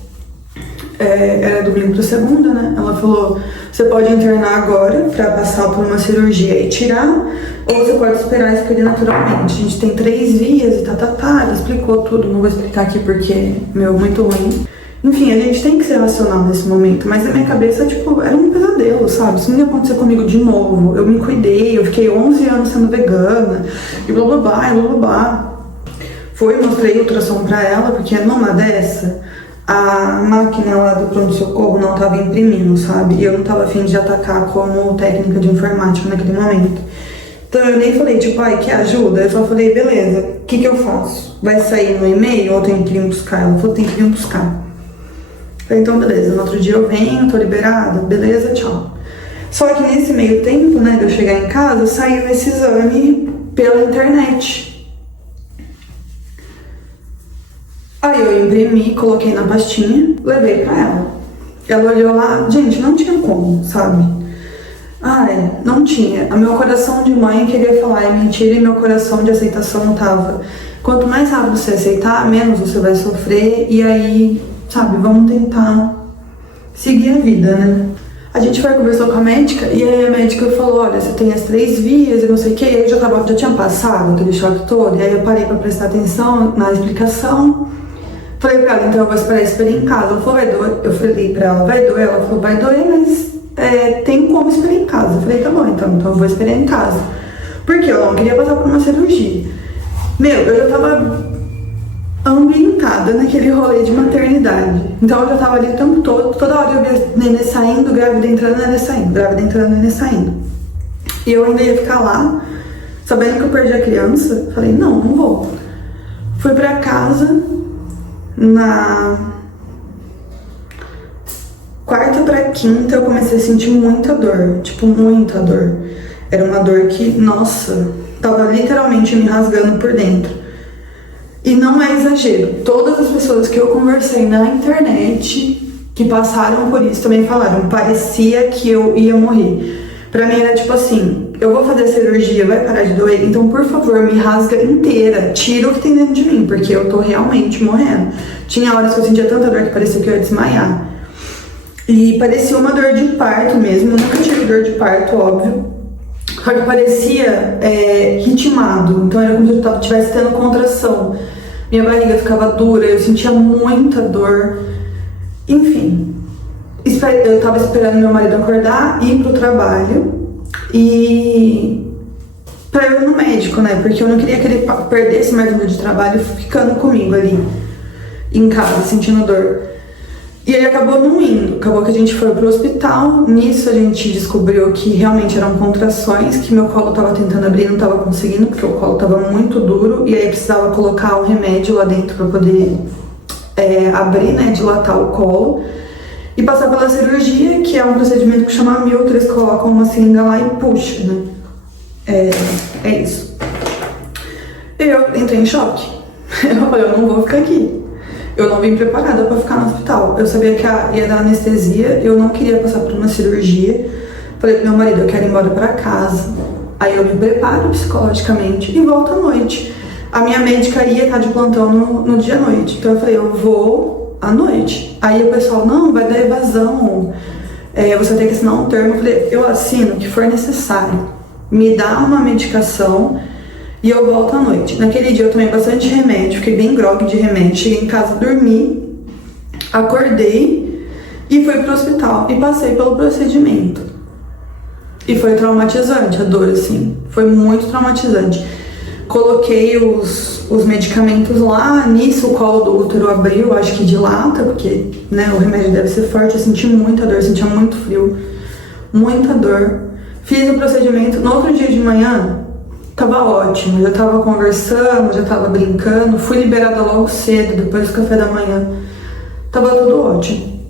era domingo pra segunda, né? Ela falou, você pode internar agora pra passar por uma cirurgia e tirar, ou você pode esperar escolher naturalmente. A gente tem 3 vias e ela explicou tudo, não vou explicar aqui porque, muito ruim. Enfim, a gente tem que ser racional nesse momento, mas na minha cabeça, tipo, era um pesadelo, sabe? Isso não ia acontecer comigo de novo. Eu me cuidei, eu fiquei 11 anos sendo vegana, e blá blá blá, e blá blá blá. Mostrei ultrassom pra ela, porque numa dessa... a máquina lá do pronto-socorro não estava imprimindo, sabe? E eu não estava afim de atacar como técnica de informática naquele momento. Então eu nem falei, tipo, ai, que ajuda? Eu só falei, beleza, o que eu faço? Vai sair no e-mail ou tem que vir buscar? Ela falou, tem que vir buscar. Falei, então beleza, no outro dia eu venho, tô liberada, beleza, tchau. Só que nesse meio tempo, né, de eu chegar em casa, saiu esse exame pela internet. Aí eu imprimi, coloquei na pastinha, levei pra ela. Ela olhou lá, gente, não tinha como, sabe? Não tinha. O meu coração de mãe queria falar, é mentira, e meu coração de aceitação tava. Quanto mais rápido você aceitar, menos você vai sofrer, e aí, sabe, vamos tentar seguir a vida, né? A gente foi conversou com a médica, e aí a médica falou, olha, você tem as 3 vias e não sei o que, e aí já tinha passado aquele choque todo, e aí eu parei pra prestar atenção na explicação. Falei pra ela, então eu vou esperar em casa. Ela falou, vai doer. Eu falei pra ela, vai doer? Ela falou, vai doer, mas tem como esperar em casa. Eu falei, tá bom, então eu vou esperar em casa. Porque eu não queria passar por uma cirurgia. Meu, eu já tava ambientada naquele rolê de maternidade. Então eu já tava ali o tempo todo, toda hora eu via nenê saindo, grávida entrando, nenê saindo, grávida entrando, nenê saindo. E eu ainda ia ficar lá, sabendo que eu perdi a criança. Falei, não vou. Fui pra casa, na quarta pra quinta eu comecei a sentir muita dor, tipo, muita dor. Era uma dor que, nossa, tava literalmente me rasgando por dentro. E não é exagero, todas as pessoas que eu conversei na internet que passaram por isso também falaram, parecia que eu ia morrer. Pra mim era tipo assim, eu vou fazer a cirurgia, vai parar de doer, então por favor me rasga inteira, tira o que tem dentro de mim, porque eu tô realmente morrendo. Tinha horas que eu sentia tanta dor que parecia que eu ia desmaiar. E parecia uma dor de parto mesmo, eu nunca tive dor de parto, óbvio. Só que parecia ritmado, então era como se eu estivesse tendo contração. Minha barriga ficava dura, eu sentia muita dor. Enfim, eu tava esperando meu marido acordar, ir pro trabalho e pra eu ir no médico, né? Porque eu não queria que ele perdesse mais um dia de trabalho ficando comigo ali em casa, sentindo dor. E ele acabou não indo, acabou que a gente foi pro hospital. Nisso a gente descobriu que realmente eram contrações, que meu colo tava tentando abrir e não tava conseguindo, porque o colo tava muito duro, e aí precisava colocar um remédio lá dentro pra poder abrir, né, dilatar o colo e passar pela cirurgia, que é um procedimento que chama Mil, que eles colocam uma seringa lá e puxam, né? É isso. Eu entrei em choque. Eu falei, eu não vou ficar aqui. Eu não vim preparada pra ficar no hospital. Eu sabia que ia dar anestesia, eu não queria passar por uma cirurgia. Falei pro meu marido, eu quero ir embora pra casa. Aí eu me preparo psicologicamente e volto à noite. A minha médica ia estar de plantão no dia à noite. Então eu falei, eu vou à noite. Aí o pessoal, não, vai dar evasão. Você tem que assinar um termo. Eu falei, eu assino o que for necessário. Me dá uma medicação e eu volto à noite. Naquele dia eu tomei bastante remédio, fiquei bem grogue de remédio. Cheguei em casa, dormi, acordei e fui pro hospital. E passei pelo procedimento. E foi traumatizante a dor, assim. Foi muito traumatizante. Coloquei os medicamentos lá, nisso o colo do útero abriu, acho que dilata, porque né, o remédio deve ser forte. Eu senti muita dor, sentia muito frio, muita dor. Fiz o procedimento, no outro dia de manhã, tava ótimo, já tava conversando, já tava brincando, fui liberada logo cedo, depois do café da manhã, tava tudo ótimo.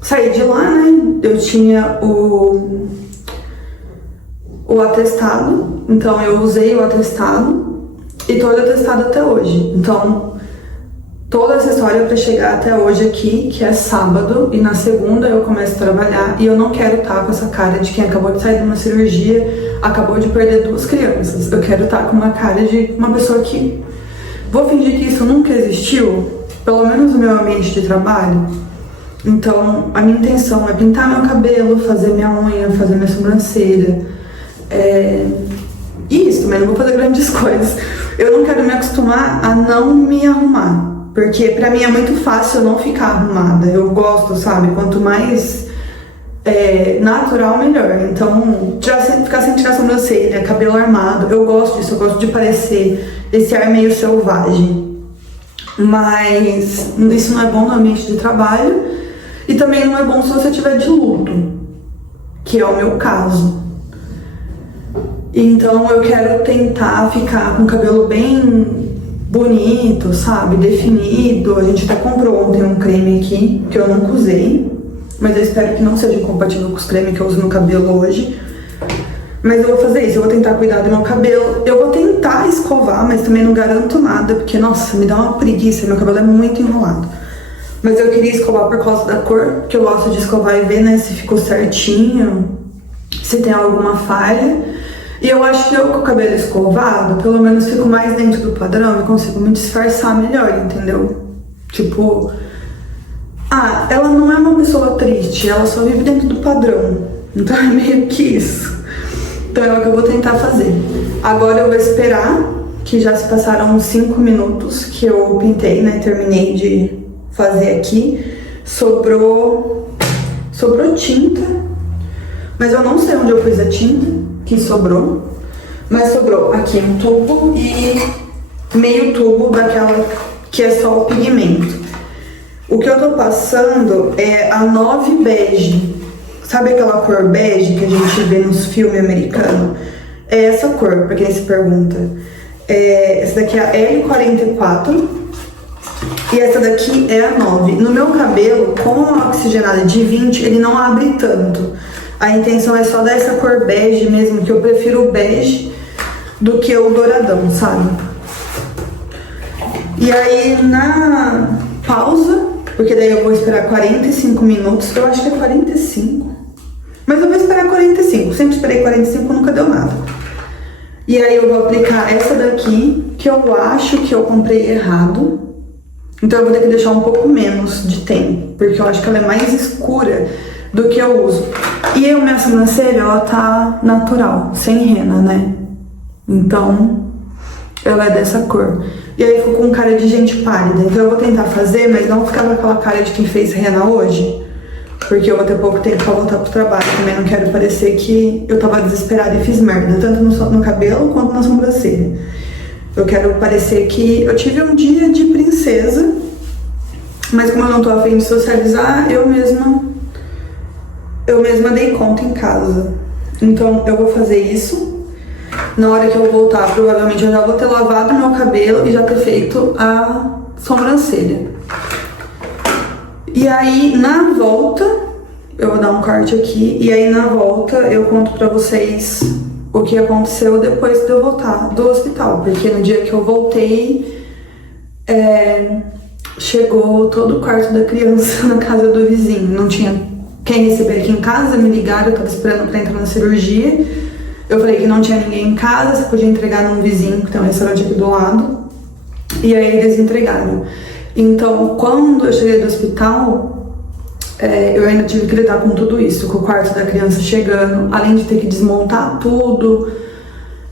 Saí de lá, né, eu tinha o atestado, então eu usei o atestado e tô atestado até hoje. Então, toda essa história pra chegar até hoje aqui, que é sábado, e na segunda eu começo a trabalhar, e eu não quero estar com essa cara de quem acabou de sair de uma cirurgia, acabou de perder 2 crianças. Eu quero estar com uma cara de uma pessoa que vou fingir que isso nunca existiu, pelo menos no meu ambiente de trabalho. Então, a minha intenção é pintar meu cabelo, fazer minha unha, fazer minha sobrancelha. Isso, também não vou fazer grandes coisas. Eu não quero me acostumar a não me arrumar, porque pra mim é muito fácil eu não ficar arrumada. Eu gosto, sabe? Quanto mais natural, melhor. Então, ficar sem tirar sobrancelha, cabelo armado, eu gosto disso, eu gosto de parecer esse ar meio selvagem. Mas isso não é bom no ambiente de trabalho e também não é bom se você estiver de luto, que é o meu caso. Então eu quero tentar ficar com o cabelo bem bonito, sabe? Definido. A gente até comprou ontem um creme aqui, que eu nunca usei, mas eu espero que não seja compatível com os cremes que eu uso no cabelo hoje. Mas eu vou fazer isso, eu vou tentar cuidar do meu cabelo. Eu vou tentar escovar, mas também não garanto nada, porque, nossa, me dá uma preguiça, meu cabelo é muito enrolado. Mas eu queria escovar por causa da cor, que eu gosto de escovar e ver, né, se ficou certinho, se tem alguma falha. E eu acho que eu com o cabelo escovado, pelo menos fico mais dentro do padrão e consigo me disfarçar melhor, entendeu? Tipo, ela não é uma pessoa triste, ela só vive dentro do padrão. Então é meio que isso. Então é o que eu vou tentar fazer. Agora eu vou esperar que já se passaram uns 5 minutos que eu pintei, né? Terminei de fazer aqui. Sobrou tinta, mas eu não sei onde eu pus a tinta que sobrou. Mas sobrou aqui um tubo e meio tubo daquela que é só o pigmento. O que eu tô passando é a 9 bege. Sabe aquela cor bege que a gente vê nos filmes americanos? É essa cor, pra quem se pergunta. Essa daqui é a L44 e essa daqui é a 9. No meu cabelo, com a oxigenada de 20, ele não abre tanto. A intenção é só dar essa cor bege mesmo, que eu prefiro o bege do que o douradão, sabe? E aí na pausa, porque daí eu vou esperar 45 minutos, eu acho que é 45. Mas eu vou esperar 45, sempre esperei 45, nunca deu nada. E aí eu vou aplicar essa daqui, que eu acho que eu comprei errado. Então eu vou ter que deixar um pouco menos de tempo, porque eu acho que ela é mais escura do que eu uso. E a minha sobrancelha, ela tá natural, sem rena, né? Então, ela é dessa cor. E aí ficou com cara de gente pálida. Então eu vou tentar fazer, mas não ficar com aquela cara de quem fez rena hoje. Porque eu vou ter pouco tempo pra voltar pro trabalho. Também não quero parecer que eu tava desesperada e fiz merda, tanto no cabelo quanto na sobrancelha. Eu quero parecer que eu tive um dia de princesa, mas como eu não tô a fim de socializar, eu mesma dei conta em casa. Então eu vou fazer isso. Na hora que eu voltar, provavelmente eu já vou ter lavado meu cabelo e já ter feito a sobrancelha. E aí, na volta, eu vou dar um corte aqui, e aí na volta eu conto pra vocês o que aconteceu depois de eu voltar do hospital. Porque no dia que eu voltei, chegou todo o quarto da criança na casa do vizinho. Não tinha quem receber aqui em casa, me ligaram, eu tava esperando pra entrar na cirurgia. Eu falei que não tinha ninguém em casa, você podia entregar num vizinho, que tem um restaurante aqui do lado. E aí eles entregaram. Então, quando eu cheguei do hospital, eu ainda tive que lidar com tudo isso, com o quarto da criança chegando, além de ter que desmontar tudo,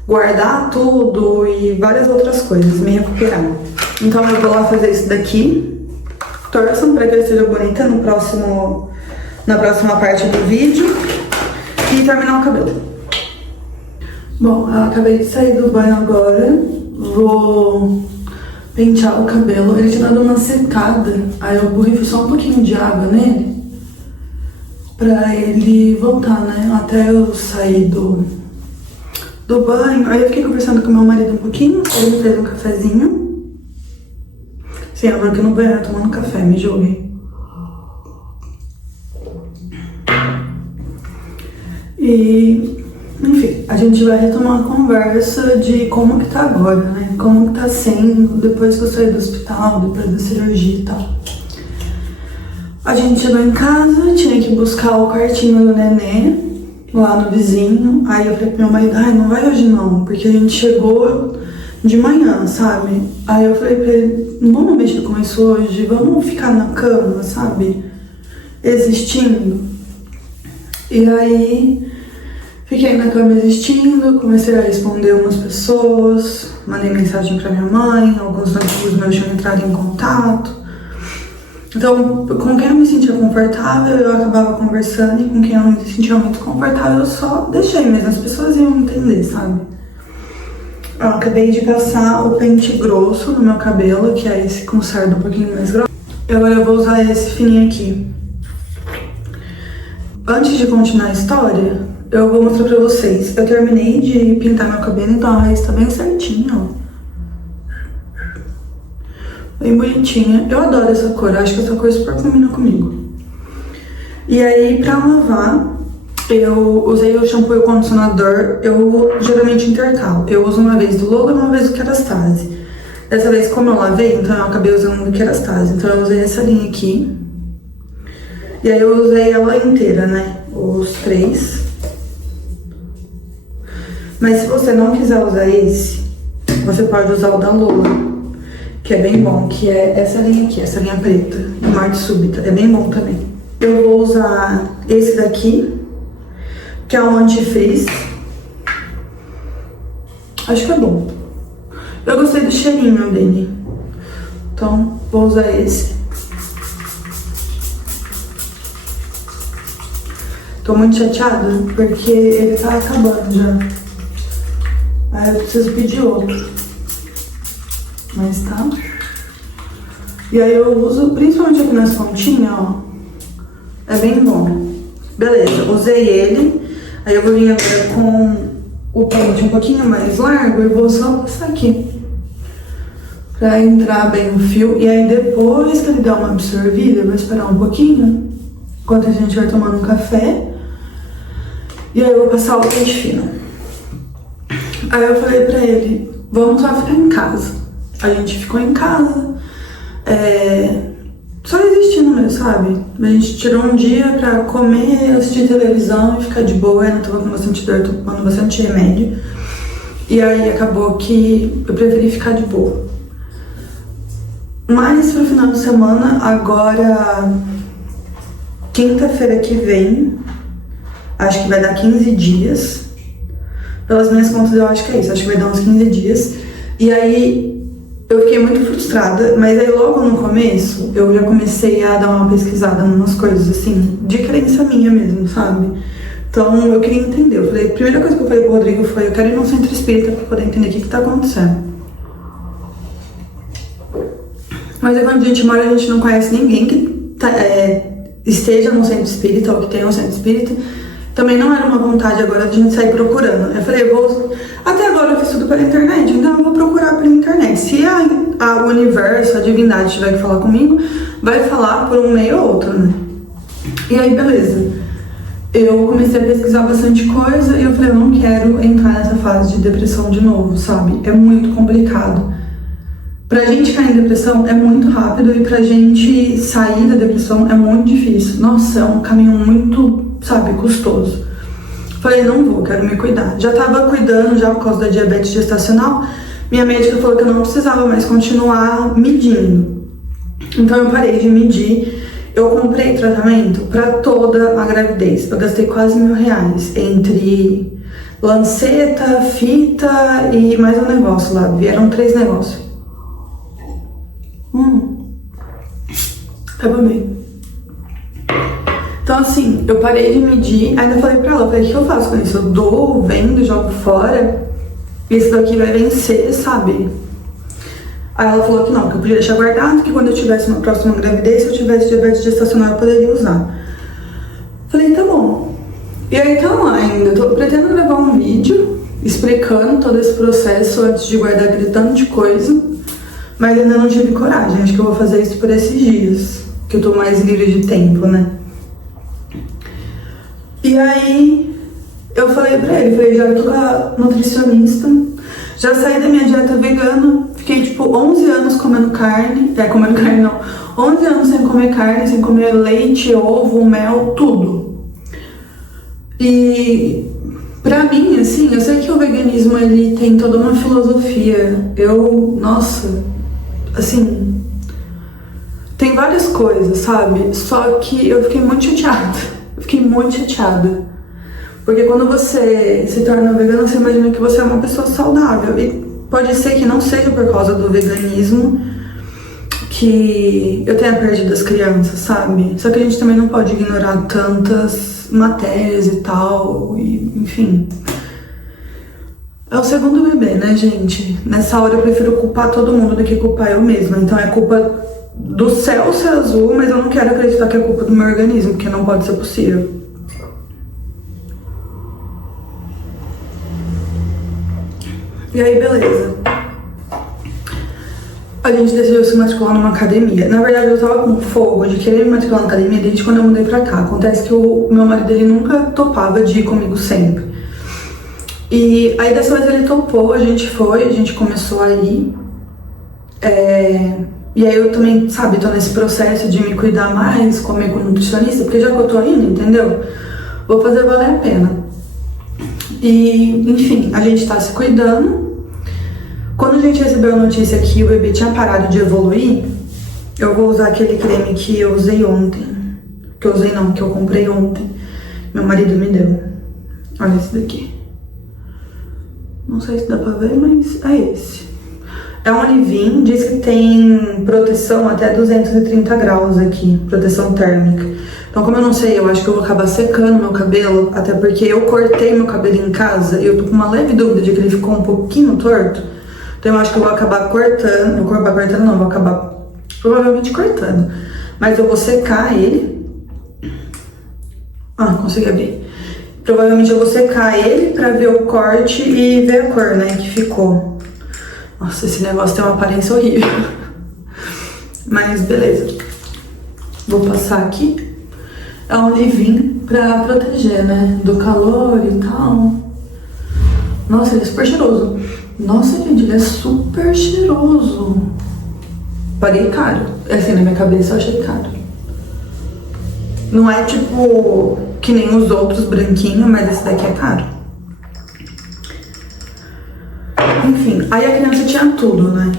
guardar tudo e várias outras coisas, me recuperar. Então eu vou lá fazer isso daqui. Torçam para que eu esteja bonita na próxima parte do vídeo e terminar o cabelo. Bom, eu acabei de sair do banho agora, vou pentear o cabelo. Ele tinha dado uma secada, aí eu borrifo só um pouquinho de água nele pra ele voltar, né? Até eu sair do banho. Aí eu fiquei conversando com meu marido um pouquinho, ele me fez um cafezinho. Sim, eu vou aqui no banheiro tomando café, me joguei. E enfim, a gente vai retomar a conversa de como que tá agora, né? Como que tá sendo depois que eu saí do hospital, depois da cirurgia e tal. A gente chegou em casa, tinha que buscar o quartinho do nenê lá no vizinho. Aí eu falei pro meu marido, não vai hoje não, porque a gente chegou de manhã, sabe? Aí eu falei pra ele, não vamos mexer com isso hoje, vamos ficar na cama, sabe? Existindo. E aí fiquei na cama existindo, comecei a responder umas pessoas, mandei mensagem pra minha mãe, alguns amigos meus tinham entrado em contato. Então, com quem eu me sentia confortável, eu acabava conversando, e com quem eu não me sentia muito confortável, eu só deixei mesmo, as pessoas iam entender, sabe? Eu acabei de passar o pente grosso no meu cabelo, que é esse com cerda um pouquinho mais grosso. E agora eu vou usar esse fininho aqui. Antes de continuar a história, eu vou mostrar pra vocês. Eu terminei de pintar meu cabelo, então a raiz tá bem certinha, ó. Bem bonitinha. Eu adoro essa cor, acho que essa cor super combina comigo. E aí, pra lavar, eu usei o shampoo e o condicionador. Eu geralmente intercalo. Eu uso uma vez do Lola e uma vez do Kerastase. Dessa vez, como eu lavei, então eu acabei usando do Kerastase. Então eu usei essa linha aqui. E aí eu usei ela inteira, né? Os 3. Mas se você não quiser usar esse, você pode usar o da Lola, que é bem bom, que é essa linha aqui, essa linha preta, Morte Súbita, é bem bom também. Eu vou usar esse daqui, que é um anti-frizz. Acho que é bom. Eu gostei do cheirinho dele. Então, vou usar esse. Tô muito chateada porque ele tá acabando já. Aí eu preciso pedir outro. Mas tá. E aí eu uso, principalmente aqui nas pontinhas, ó. É bem bom. Beleza, usei ele. Aí eu vou vir agora com o pente um pouquinho mais largo e vou só passar aqui. Pra entrar bem o fio. E aí depois que ele der uma absorvida, eu vou esperar um pouquinho. Enquanto a gente vai tomando um café. E aí eu vou passar o pente fino. Aí eu falei pra ele, vamos só ficar em casa. A gente ficou em casa. Só existindo mesmo, sabe? A gente tirou um dia pra comer, assistir televisão e ficar de boa. Eu não tava com bastante dor, tô tomando bastante remédio. E aí acabou que eu preferi ficar de boa. Mas pro final de semana, agora, quinta-feira que vem, acho que vai dar 15 dias. Pelas minhas contas eu acho que é isso, acho que vai dar uns 15 dias. E aí eu fiquei muito frustrada, mas aí logo no começo eu já comecei a dar uma pesquisada em umas coisas assim, de crença minha mesmo, sabe? Então eu queria entender. Eu falei, a primeira coisa que eu falei pro Rodrigo foi, eu quero ir num centro espírita pra poder entender o que tá acontecendo. Mas aí quando a gente mora, a gente não conhece ninguém que esteja no centro espírita ou que tenha um centro espírita. Também não era uma vontade agora de a gente sair procurando. Eu falei, até agora eu fiz tudo pela internet, então eu vou procurar pela internet. Se o universo, a divindade tiver que falar comigo, vai falar por um meio ou outro, né? E aí, beleza. Eu comecei a pesquisar bastante coisa e eu falei, eu não quero entrar nessa fase de depressão de novo, sabe? É muito complicado. Pra gente cair em depressão é muito rápido e pra gente sair da depressão é muito difícil. Nossa, é um caminho muito, sabe, custoso. Falei, não vou, quero me cuidar. Já tava cuidando já por causa da diabetes gestacional. Minha médica falou que eu não precisava mais continuar medindo. Então eu parei de medir. Eu comprei tratamento pra toda a gravidez. Eu gastei quase R$1.000 entre lanceta, fita e mais um negócio lá. Vieram 3 negócios. Eu amei. Então assim, eu parei de medir, ainda falei pra ela, o que eu faço com isso? Eu dou, vendo, jogo fora, e esse daqui vai vencer, sabe? Aí ela falou que não, que eu podia deixar guardado, que quando eu tivesse uma próxima gravidez, se eu tivesse diabetes gestacional, eu poderia usar. Falei, tá bom. E aí então ainda, eu pretendo gravar um vídeo explicando todo esse processo antes de guardar aquele tanto de coisa, mas ainda não tive coragem, acho que eu vou fazer isso por esses dias, que eu tô mais livre de tempo, né? E aí eu falei pra ele, já tô com a nutricionista, já saí da minha dieta vegana, fiquei tipo 11 anos comendo carne, 11 anos sem comer carne, sem comer leite, ovo, mel, tudo. E pra mim, assim, eu sei que o veganismo ele tem toda uma filosofia, assim, tem várias coisas, sabe? Só que eu fiquei muito chateada. Porque quando você se torna vegano, você imagina que você é uma pessoa saudável. E pode ser que não seja por causa do veganismo que eu tenha perdido as crianças, sabe? Só que a gente também não pode ignorar tantas matérias e tal, e, enfim. É o segundo bebê, né, gente? Nessa hora eu prefiro culpar todo mundo do que culpar eu mesma. Então é culpa do céu ser azul, mas eu não quero acreditar que é culpa do meu organismo, porque não pode ser possível. E aí, beleza. A gente decidiu se matricular numa academia. Na verdade, eu tava com fogo de querer me matricular na academia desde quando eu mudei pra cá. Acontece que o meu marido, ele nunca topava de ir comigo sempre. E aí, dessa vez ele topou, a gente começou a ir. E aí eu também, sabe, tô nesse processo de me cuidar mais, comer com nutricionista, porque já que eu tô indo, entendeu? Vou fazer valer a pena. E, enfim, a gente tá se cuidando. Quando a gente recebeu a notícia que o bebê tinha parado de evoluir, eu vou usar aquele creme que eu usei ontem. Que eu comprei ontem. Meu marido me deu. Olha esse daqui. Não sei se dá pra ver, mas é esse. É um Olivin, diz que tem proteção até 230 graus aqui, proteção térmica. Então, como eu não sei, eu acho que eu vou acabar secando meu cabelo, até porque eu cortei meu cabelo em casa e eu tô com uma leve dúvida de que ele ficou um pouquinho torto. Então, eu acho que eu vou acabar cortando, vou acabar provavelmente cortando. Mas eu vou secar ele. Ah, consegui abrir. Provavelmente eu vou secar ele pra ver o corte e ver a cor, né, que ficou. Nossa, esse negócio tem uma aparência horrível. Mas beleza. Vou passar aqui. É um Olivin pra proteger, né, do calor e tal. Nossa, ele é super cheiroso. Nossa, gente, ele é super cheiroso. Paguei caro. Assim, na minha cabeça eu achei caro. Não é tipo que nem os outros branquinhos, mas esse daqui é caro. Enfim, aí a criança tinha tudo, né?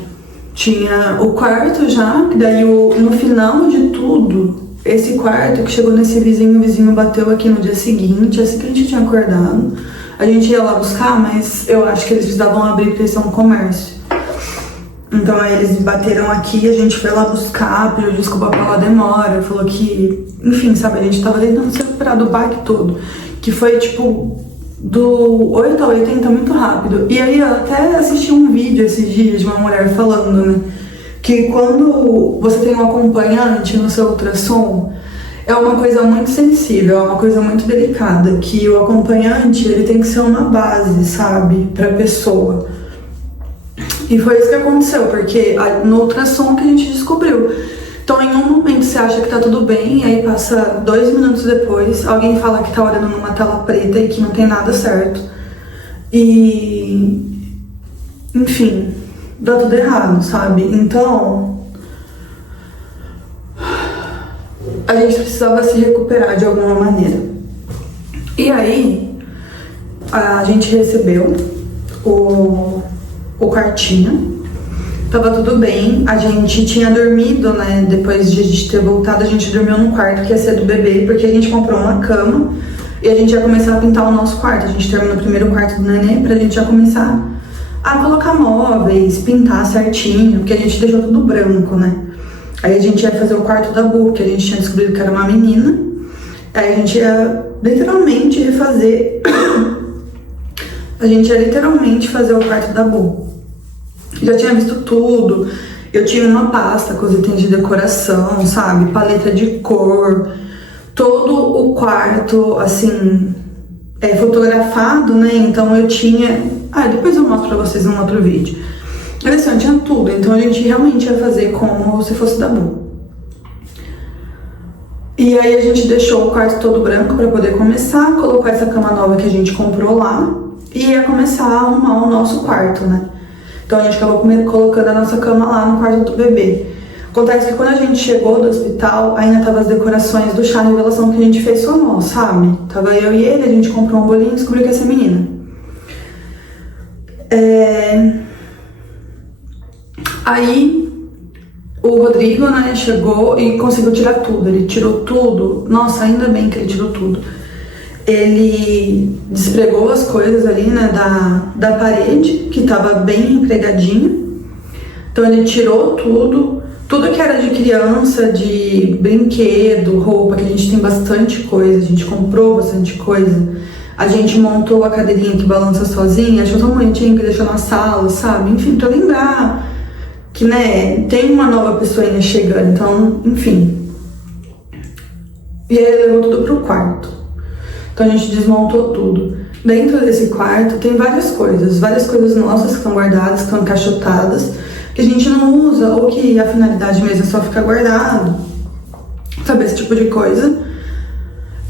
Tinha o quarto já, que daí no final de tudo, esse quarto que chegou nesse vizinho, o vizinho bateu aqui no dia seguinte, assim que a gente tinha acordado. A gente ia lá buscar, mas eu acho que eles precisavam abrir porque eles são um comércio. Então aí eles bateram aqui, a gente foi lá buscar, pediu desculpa pela demora, falou que, enfim, sabe, a gente tava tentando se recuperar do baque todo, que foi tipo do 8 a 80 muito rápido. E aí eu até assisti um vídeo esses dias de uma mulher falando, né, que quando você tem um acompanhante no seu ultrassom, é uma coisa muito sensível, é uma coisa muito delicada, que o acompanhante, ele tem que ser uma base, sabe, pra pessoa. E foi isso que aconteceu, porque no ultrassom que a gente descobriu. Então, em um momento você acha que tá tudo bem, e aí passa 2 minutos depois, alguém fala que tá olhando numa tela preta e que não tem nada certo. E... enfim, dá tudo errado, sabe? Então... a gente precisava se recuperar de alguma maneira. E aí, a gente recebeu o quartinho, tava tudo bem, a gente tinha dormido, né, depois de a gente ter voltado, a gente dormiu no quarto que ia ser do bebê, porque a gente comprou uma cama e a gente ia começar a pintar o nosso quarto. A gente terminou o primeiro quarto do neném pra gente já começar a colocar móveis, pintar certinho, porque a gente deixou tudo branco, né. Aí a gente ia fazer o quarto da Bu, que a gente tinha descobrido que era uma menina. Aí a gente ia literalmente refazer... a gente ia literalmente fazer o quarto da Bu. Já tinha visto tudo. Eu tinha uma pasta com os itens de decoração, sabe? Paleta de cor. Todo o quarto, assim, fotografado, né? Então eu tinha... ah, depois eu mostro pra vocês num outro vídeo. Mas assim, eu tinha tudo, então a gente realmente ia fazer como se fosse da Bu. E aí a gente deixou o quarto todo branco pra poder começar, colocou essa cama nova que a gente comprou lá e ia começar a arrumar o nosso quarto, né? Então a gente acabou colocando a nossa cama lá no quarto do bebê. Acontece que quando a gente chegou do hospital, ainda tava as decorações do chá de revelação que a gente fez só nós, sabe? Tava eu e ele, a gente comprou um bolinho e descobriu que ia ser menina. Aí o Rodrigo, né, chegou e conseguiu tirar tudo. Ele tirou tudo. Nossa, ainda bem que ele tirou tudo. Ele despregou as coisas ali, né, da parede, que tava bem empregadinho. Então ele tirou tudo. Tudo que era de criança, de brinquedo, roupa, que a gente tem bastante coisa. A gente comprou bastante coisa. A gente montou a cadeirinha que balança sozinha. Achou tão bonitinho que deixou na sala, sabe? Enfim, pra lembrar que, né, tem uma nova pessoa ainda chegando, então, enfim. E aí ele levou tudo pro quarto. Então a gente desmontou tudo. Dentro desse quarto tem várias coisas nossas que estão guardadas, que estão encaixotadas, que a gente não usa, ou que a finalidade mesmo é só ficar guardado. Sabe, esse tipo de coisa.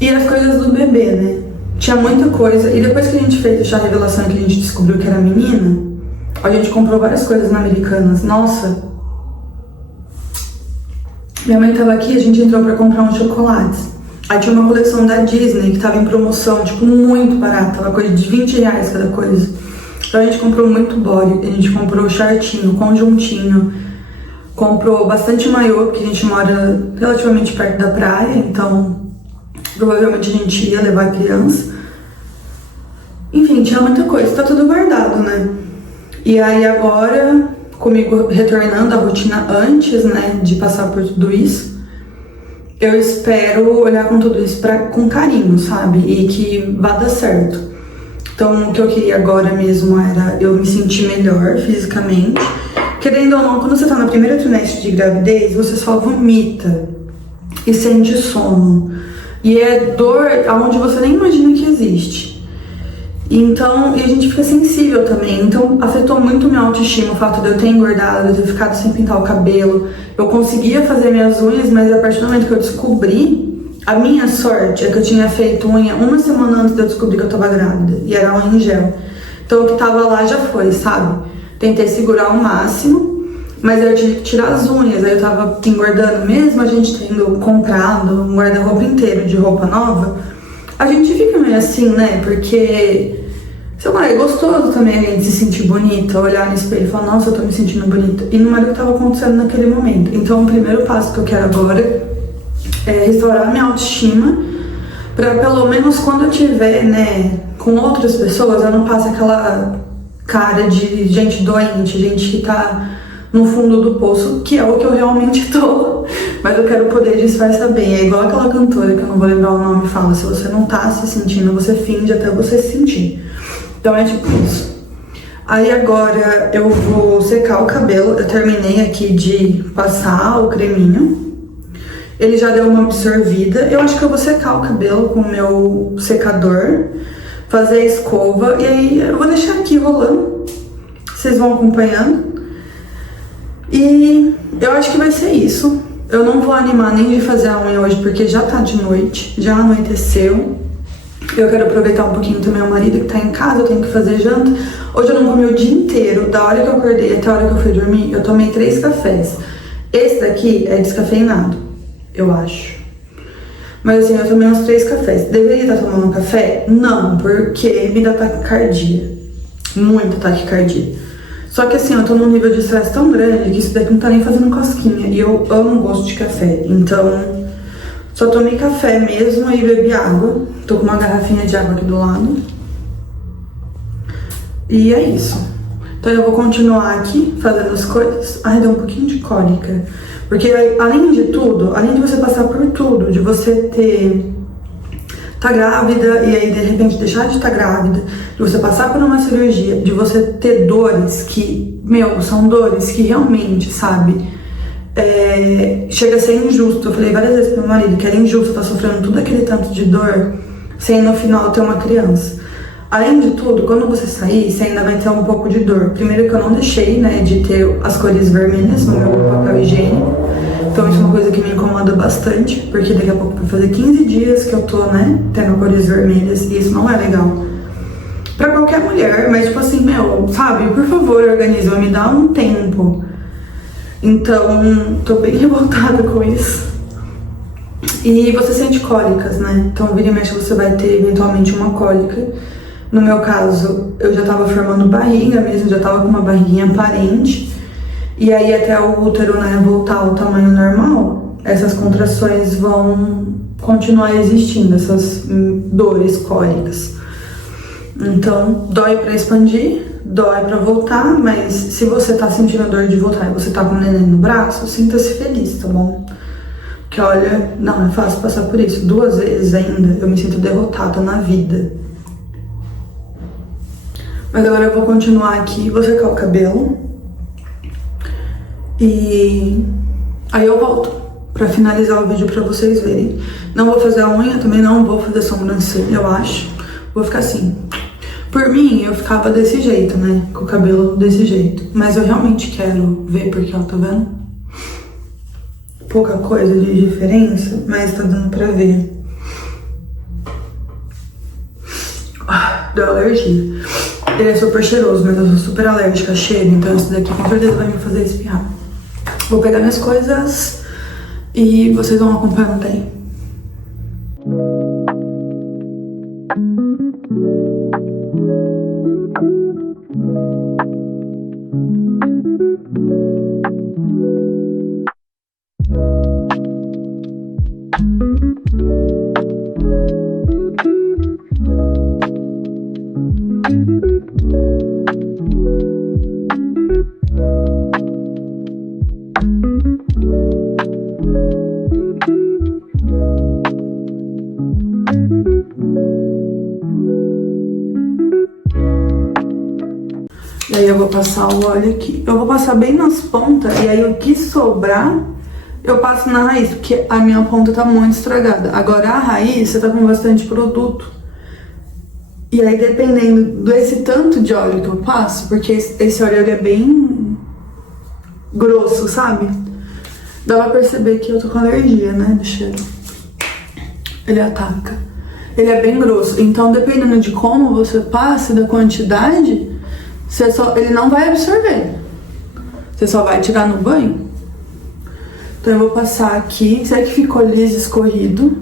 E as coisas do bebê, né? Tinha muita coisa. E depois que a gente fez a revelação que a gente descobriu que era menina, a gente comprou várias coisas na Americanas. Nossa! Minha mãe tava aqui, a gente entrou pra comprar uns chocolates. Aí tinha uma coleção da Disney que tava em promoção, tipo, muito barata. Tava coisa de R$20 cada coisa. Então a gente comprou muito body, a gente comprou shortinho, conjuntinho. Comprou bastante maiô, porque a gente mora relativamente perto da praia. Então, provavelmente a gente ia levar a criança. Enfim, tinha muita coisa. Tá tudo guardado, né? E aí agora, comigo retornando à rotina antes, né, de passar por tudo isso, eu espero olhar com tudo isso com carinho, sabe? E que vá dar certo. Então, o que eu queria agora mesmo era eu me sentir melhor fisicamente. Querendo ou não, quando você tá na primeira trimestre de gravidez, você só vomita e sente sono. E é dor aonde você nem imagina que existe. Então, e a gente fica sensível também. Então, afetou muito minha autoestima o fato de eu ter engordado, de eu ter ficado sem pintar o cabelo. Eu conseguia fazer minhas unhas, mas a partir do momento que eu descobri, a minha sorte é que eu tinha feito unha uma semana antes de eu descobrir que eu tava grávida. E era unha em gel. Então, o que tava lá já foi, sabe? Tentei segurar ao máximo, mas eu tive que tirar as unhas. Aí eu tava engordando mesmo, a gente tendo comprado um guarda-roupa inteiro de roupa nova. A gente fica meio assim, né? Porque, sei lá, é gostoso também a gente se sentir bonita, olhar no espelho e falar, nossa, eu tô me sentindo bonita. E não era o que tava acontecendo naquele momento. Então, o primeiro passo que eu quero agora é restaurar a minha autoestima, pra pelo menos quando eu tiver, né, com outras pessoas, eu não passe aquela cara de gente doente, gente que tá no fundo do poço, que é o que eu realmente tô. Mas eu quero poder disfarçar bem. É igual aquela cantora, que eu não vou lembrar o nome, fala, se você não tá se sentindo, você finge até você se sentir. Então é tipo isso. Aí agora eu vou secar o cabelo. Eu terminei aqui de passar o creminho. Ele já deu uma absorvida. Eu acho que eu vou secar o cabelo com o meu secador, fazer a escova, e aí eu vou deixar aqui rolando. Vocês vão acompanhando. E eu acho que vai ser isso. Eu não vou animar nem de fazer a unha hoje, porque já tá de noite, já anoiteceu. Eu quero aproveitar um pouquinho do meu marido que tá em casa, eu tenho que fazer janta. Hoje eu não comi o dia inteiro, da hora que eu acordei até a hora que eu fui dormir, eu tomei 3 cafés. Esse daqui é descafeinado, eu acho. Mas assim, eu tomei uns 3 cafés. Deveria estar tomando um café? Não, porque me dá taquicardia. Muita taquicardia. Só que assim, eu tô num nível de estresse tão grande que isso daqui não tá nem fazendo cosquinha. E eu amo o gosto de café. Então, só tomei café mesmo e bebi água. Tô com uma garrafinha de água aqui do lado. E é isso. Então eu vou continuar aqui fazendo as coisas. Ai, deu um pouquinho de cólica. Porque além de tudo, além de você passar por tudo, de você tá grávida e aí de repente deixar de estar grávida, de você passar por uma cirurgia, de você ter dores que, são dores que realmente, sabe, chega a ser injusto. Eu falei várias vezes pro meu marido que era injusto estar sofrendo tudo aquele tanto de dor sem no final ter uma criança. Além de tudo, quando você sair, você ainda vai ter um pouco de dor. Primeiro que eu não deixei, né, de ter as cores vermelhas no meu papel higiênico. Então isso é uma coisa que me incomoda bastante, porque daqui a pouco vai fazer 15 dias que eu tô, né, tendo cores vermelhas, e isso não é legal pra qualquer mulher. Mas tipo assim, sabe, por favor, organiza, me dá um tempo. Então, tô bem revoltada com isso. E você sente cólicas, né? Então vira e mexe você vai ter eventualmente uma cólica. No meu caso, eu já tava formando barriga mesmo, já tava com uma barriguinha aparente. E aí até o útero, né, voltar ao tamanho normal, essas contrações vão continuar existindo, essas dores cólicas. Então, dói pra expandir, dói pra voltar, mas se você tá sentindo dor de voltar e você tá com o neném no braço, sinta-se feliz, tá bom? Porque olha, não é fácil passar por isso. 2 vezes ainda, eu me sinto derrotada na vida. Mas agora eu vou continuar aqui, vou secar o cabelo. E aí eu volto pra finalizar o vídeo pra vocês verem. Não vou fazer a unha, também não vou fazer sobrancelha, eu acho. Vou ficar assim. Por mim, eu ficava desse jeito, né? Com o cabelo desse jeito. Mas eu realmente quero ver, porque, ó, tá vendo? Pouca coisa de diferença, mas tá dando pra ver. Deu alergia. Ele é super cheiroso, mas eu sou super alérgica a cheiro, então isso daqui com certeza vai me fazer espirrar. Vou pegar minhas coisas e vocês vão acompanhando daí. E aí eu vou passar o óleo aqui. Eu vou passar bem nas pontas, e aí o que sobrar, eu passo na raiz, porque a minha ponta tá muito estragada. Agora a raiz, você tá com bastante produto. E aí dependendo desse tanto de óleo que eu passo, porque esse óleo ele é bem grosso, sabe? Dá pra perceber que eu tô com alergia, né, do cheiro. Ele ataca. Ele é bem grosso, então dependendo de como você passa, da quantidade, ele não vai absorver. Você só vai tirar no banho. Então eu vou passar aqui. Sei que ficou liso, escorrido,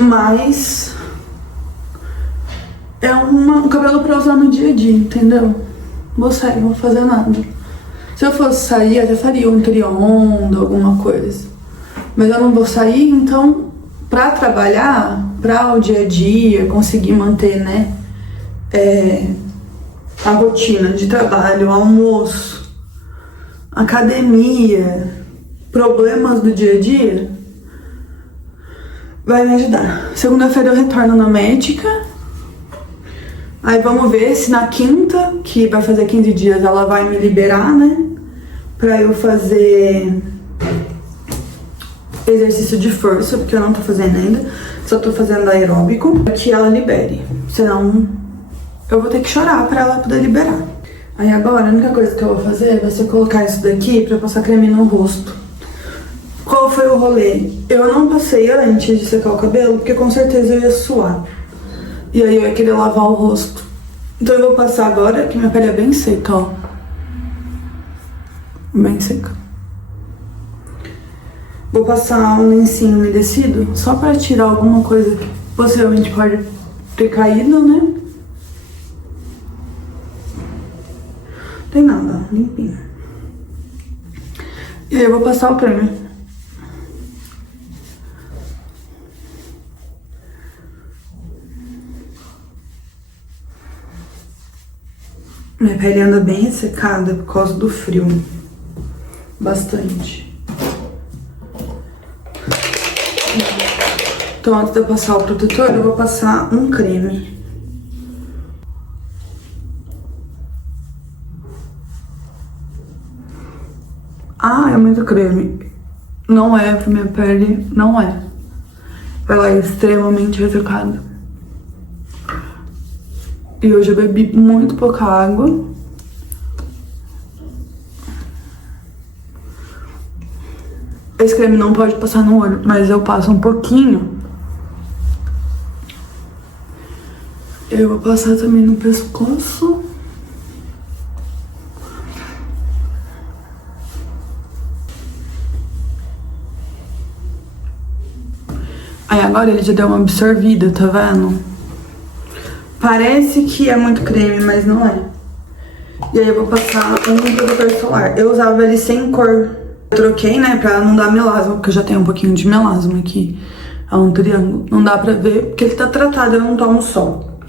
mas é um cabelo pra usar no dia a dia, entendeu? Vou sair, não vou fazer nada. Se eu fosse sair, eu já faria um triondo, alguma coisa. Mas eu não vou sair, então pra trabalhar, pra o dia a dia, conseguir manter, né, a rotina de trabalho, almoço, academia, problemas do dia a dia, vai me ajudar. Segunda-feira eu retorno na médica. Aí vamos ver se na quinta, que vai fazer 15 dias, ela vai me liberar, né? Pra eu fazer exercício de força, porque eu não tô fazendo ainda. Só tô fazendo aeróbico, pra que ela libere. Senão eu vou ter que chorar pra ela poder liberar. Aí agora, a única coisa que eu vou fazer vai ser colocar isso daqui pra passar creme no rosto. Qual foi o rolê? Eu não passei antes de secar o cabelo, porque com certeza eu ia suar. E aí eu ia querer lavar o rosto. Então eu vou passar agora, que minha pele é bem seca, ó. Bem seca. Vou passar um lencinho umedecido, só pra tirar alguma coisa que possivelmente pode ter caído, né? Não tem nada, limpinho. E aí eu vou passar o creme. Minha pele anda bem ressecada por causa do frio. Bastante. Então, antes de eu passar o protetor, eu vou passar um creme. Ah, é muito creme. Não é pra minha pele, não é. Ela é extremamente ressecada. E hoje eu bebi muito pouca água. Esse creme não pode passar no olho, mas eu passo um pouquinho. Eu vou passar também no pescoço. Aí agora ele já deu uma absorvida, tá vendo? Parece que é muito creme, mas não é. E aí eu vou passar um protetor solar. Eu usava ele sem cor. Eu troquei, né, pra não dar melasma, porque eu já tenho um pouquinho de melasma aqui. É um triângulo. Não dá pra ver, porque ele tá tratado, eu não tomo sol.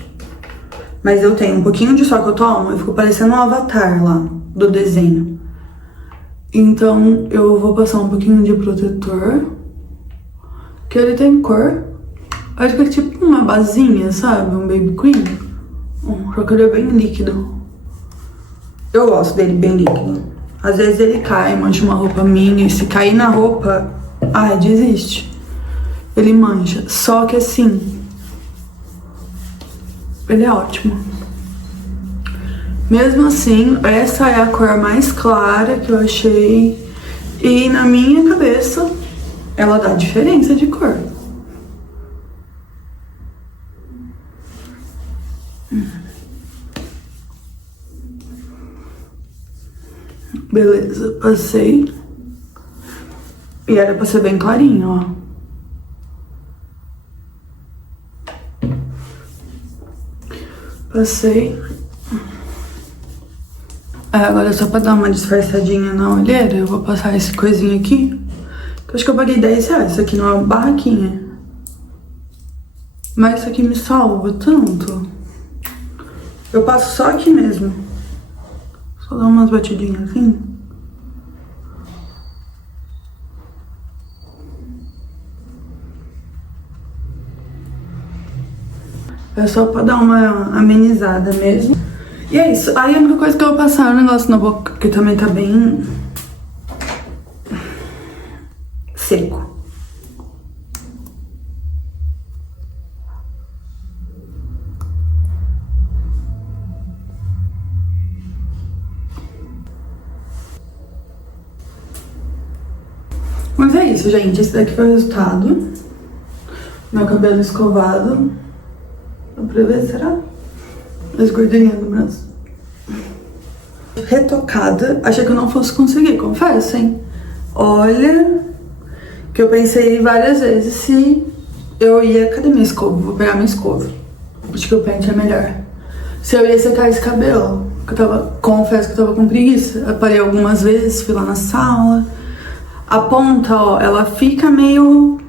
Mas eu tenho um pouquinho de sol que eu tomo, eu fico parecendo um avatar lá, do desenho. Então eu vou passar um pouquinho de protetor. Que ele tem cor. Acho que é tipo uma basinha, sabe? Um baby cream. Só que ele é bem líquido. Eu gosto dele bem líquido. Às vezes ele cai, mancha uma roupa minha. E se cair na roupa, desiste. Ele mancha. Só que assim, ele é ótimo. Mesmo assim, essa é a cor mais clara que eu achei. E na minha cabeça, ela dá diferença de cor. Beleza, passei. E era pra ser bem clarinho, ó. Passei. Agora só pra dar uma disfarçadinha na olheira, eu vou passar esse coisinho aqui. Que eu acho que eu paguei R$10. Isso aqui não é uma barraquinha. Mas isso aqui me salva tanto. Eu passo só aqui mesmo. Só dar umas batidinhas assim. É só pra dar uma amenizada mesmo. E é isso. Aí a única coisa que eu vou passar é um negócio na boca, que também tá bem seco. Mas é isso, gente. Esse daqui foi o resultado. Meu cabelo escovado. Dá pra ver, será? As gordurinhas do braço. Retocada. Achei que eu não fosse conseguir, confesso, hein? Olha, que eu pensei várias vezes se eu ia... Cadê minha escova? Vou pegar minha escova. Acho que o pente é melhor. Se eu ia secar esse cabelo. Confesso que eu tava com preguiça. Eu parei algumas vezes, fui lá na sala. A ponta, ó, ela fica meio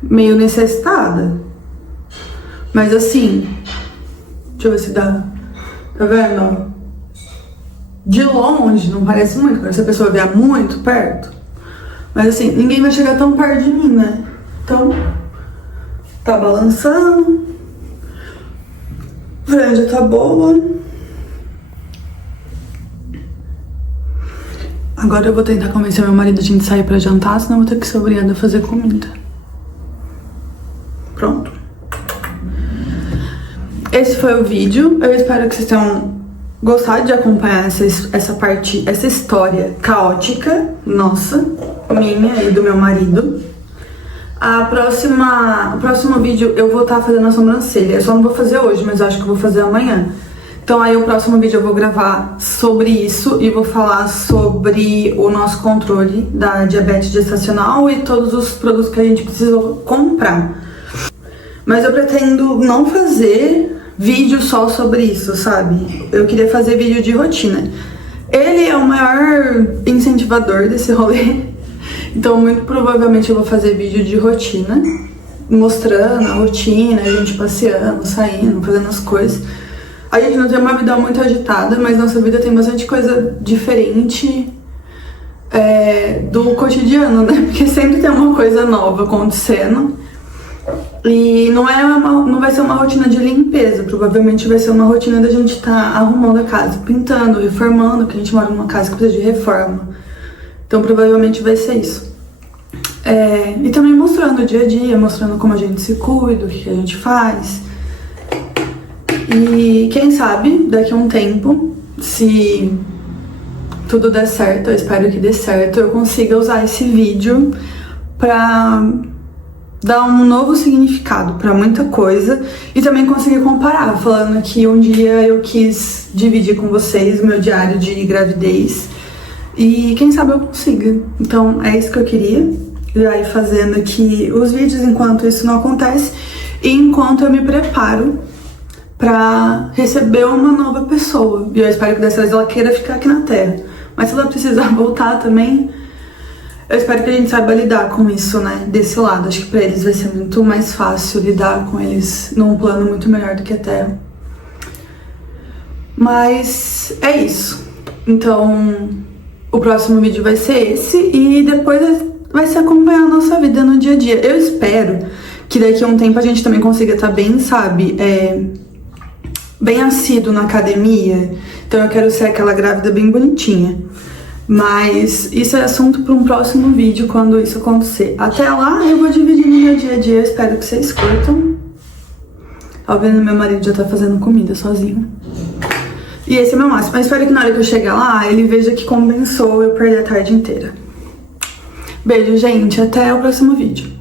necessitada. Mas assim, deixa eu ver se dá. Tá vendo? De longe não parece muito, agora se a pessoa vier muito perto. Mas assim, ninguém vai chegar tão perto de mim, né? Então, tá balançando. A franja tá boa. Agora eu vou tentar convencer meu marido de sair pra jantar, senão eu vou ter que ser obrigada a fazer comida. Pronto. Esse foi o vídeo. Eu espero que vocês tenham gostado de acompanhar essa história caótica, nossa, minha e do meu marido. O próximo vídeo eu vou estar fazendo a sobrancelha. Eu só não vou fazer hoje, mas eu acho que eu vou fazer amanhã. Então aí o próximo vídeo eu vou gravar sobre isso e vou falar sobre o nosso controle da diabetes gestacional e todos os produtos que a gente precisa comprar. Mas eu pretendo não fazer vídeo só sobre isso, sabe? Eu queria fazer vídeo de rotina. Ele é o maior incentivador desse rolê. Então muito provavelmente eu vou fazer vídeo de rotina, mostrando a rotina, a gente passeando, saindo, fazendo as coisas. A gente não tem uma vida muito agitada, mas nossa vida tem bastante coisa diferente do cotidiano, né? Porque sempre tem uma coisa nova acontecendo. E não vai ser uma rotina de limpeza, provavelmente vai ser uma rotina da gente estar arrumando a casa, pintando, reformando, porque a gente mora numa casa que precisa de reforma. Então provavelmente vai ser isso. E também mostrando o dia a dia, mostrando como a gente se cuida, o que a gente faz. E quem sabe, daqui a um tempo, se tudo der certo, eu espero que dê certo, eu consiga usar esse vídeo pra dar um novo significado pra muita coisa e também conseguir comparar, falando que um dia eu quis dividir com vocês o meu diário de gravidez e quem sabe eu consiga. Então é isso que eu queria, já ir fazendo aqui os vídeos enquanto isso não acontece e enquanto eu me preparo pra receber uma nova pessoa. E eu espero que dessa vez ela queira ficar aqui na Terra. Mas se ela precisar voltar também, eu espero que a gente saiba lidar com isso, né? Desse lado. Acho que pra eles vai ser muito mais fácil lidar com eles num plano muito melhor do que a Terra. Mas é isso. Então, o próximo vídeo vai ser esse. E depois vai ser acompanhar a nossa vida no dia a dia. Eu espero que daqui a um tempo a gente também consiga estar bem, sabe? Bem assíduo na academia. Então eu quero ser aquela grávida bem bonitinha. Mas isso é assunto para um próximo vídeo quando isso acontecer. Até lá eu vou dividir no meu dia a dia. Eu espero que vocês curtam. Tá vendo? Meu marido já tá fazendo comida sozinho. E esse é meu máximo. Mas espero que na hora que eu chegar lá ele veja que compensou eu perder a tarde inteira. Beijo, gente. Até o próximo vídeo.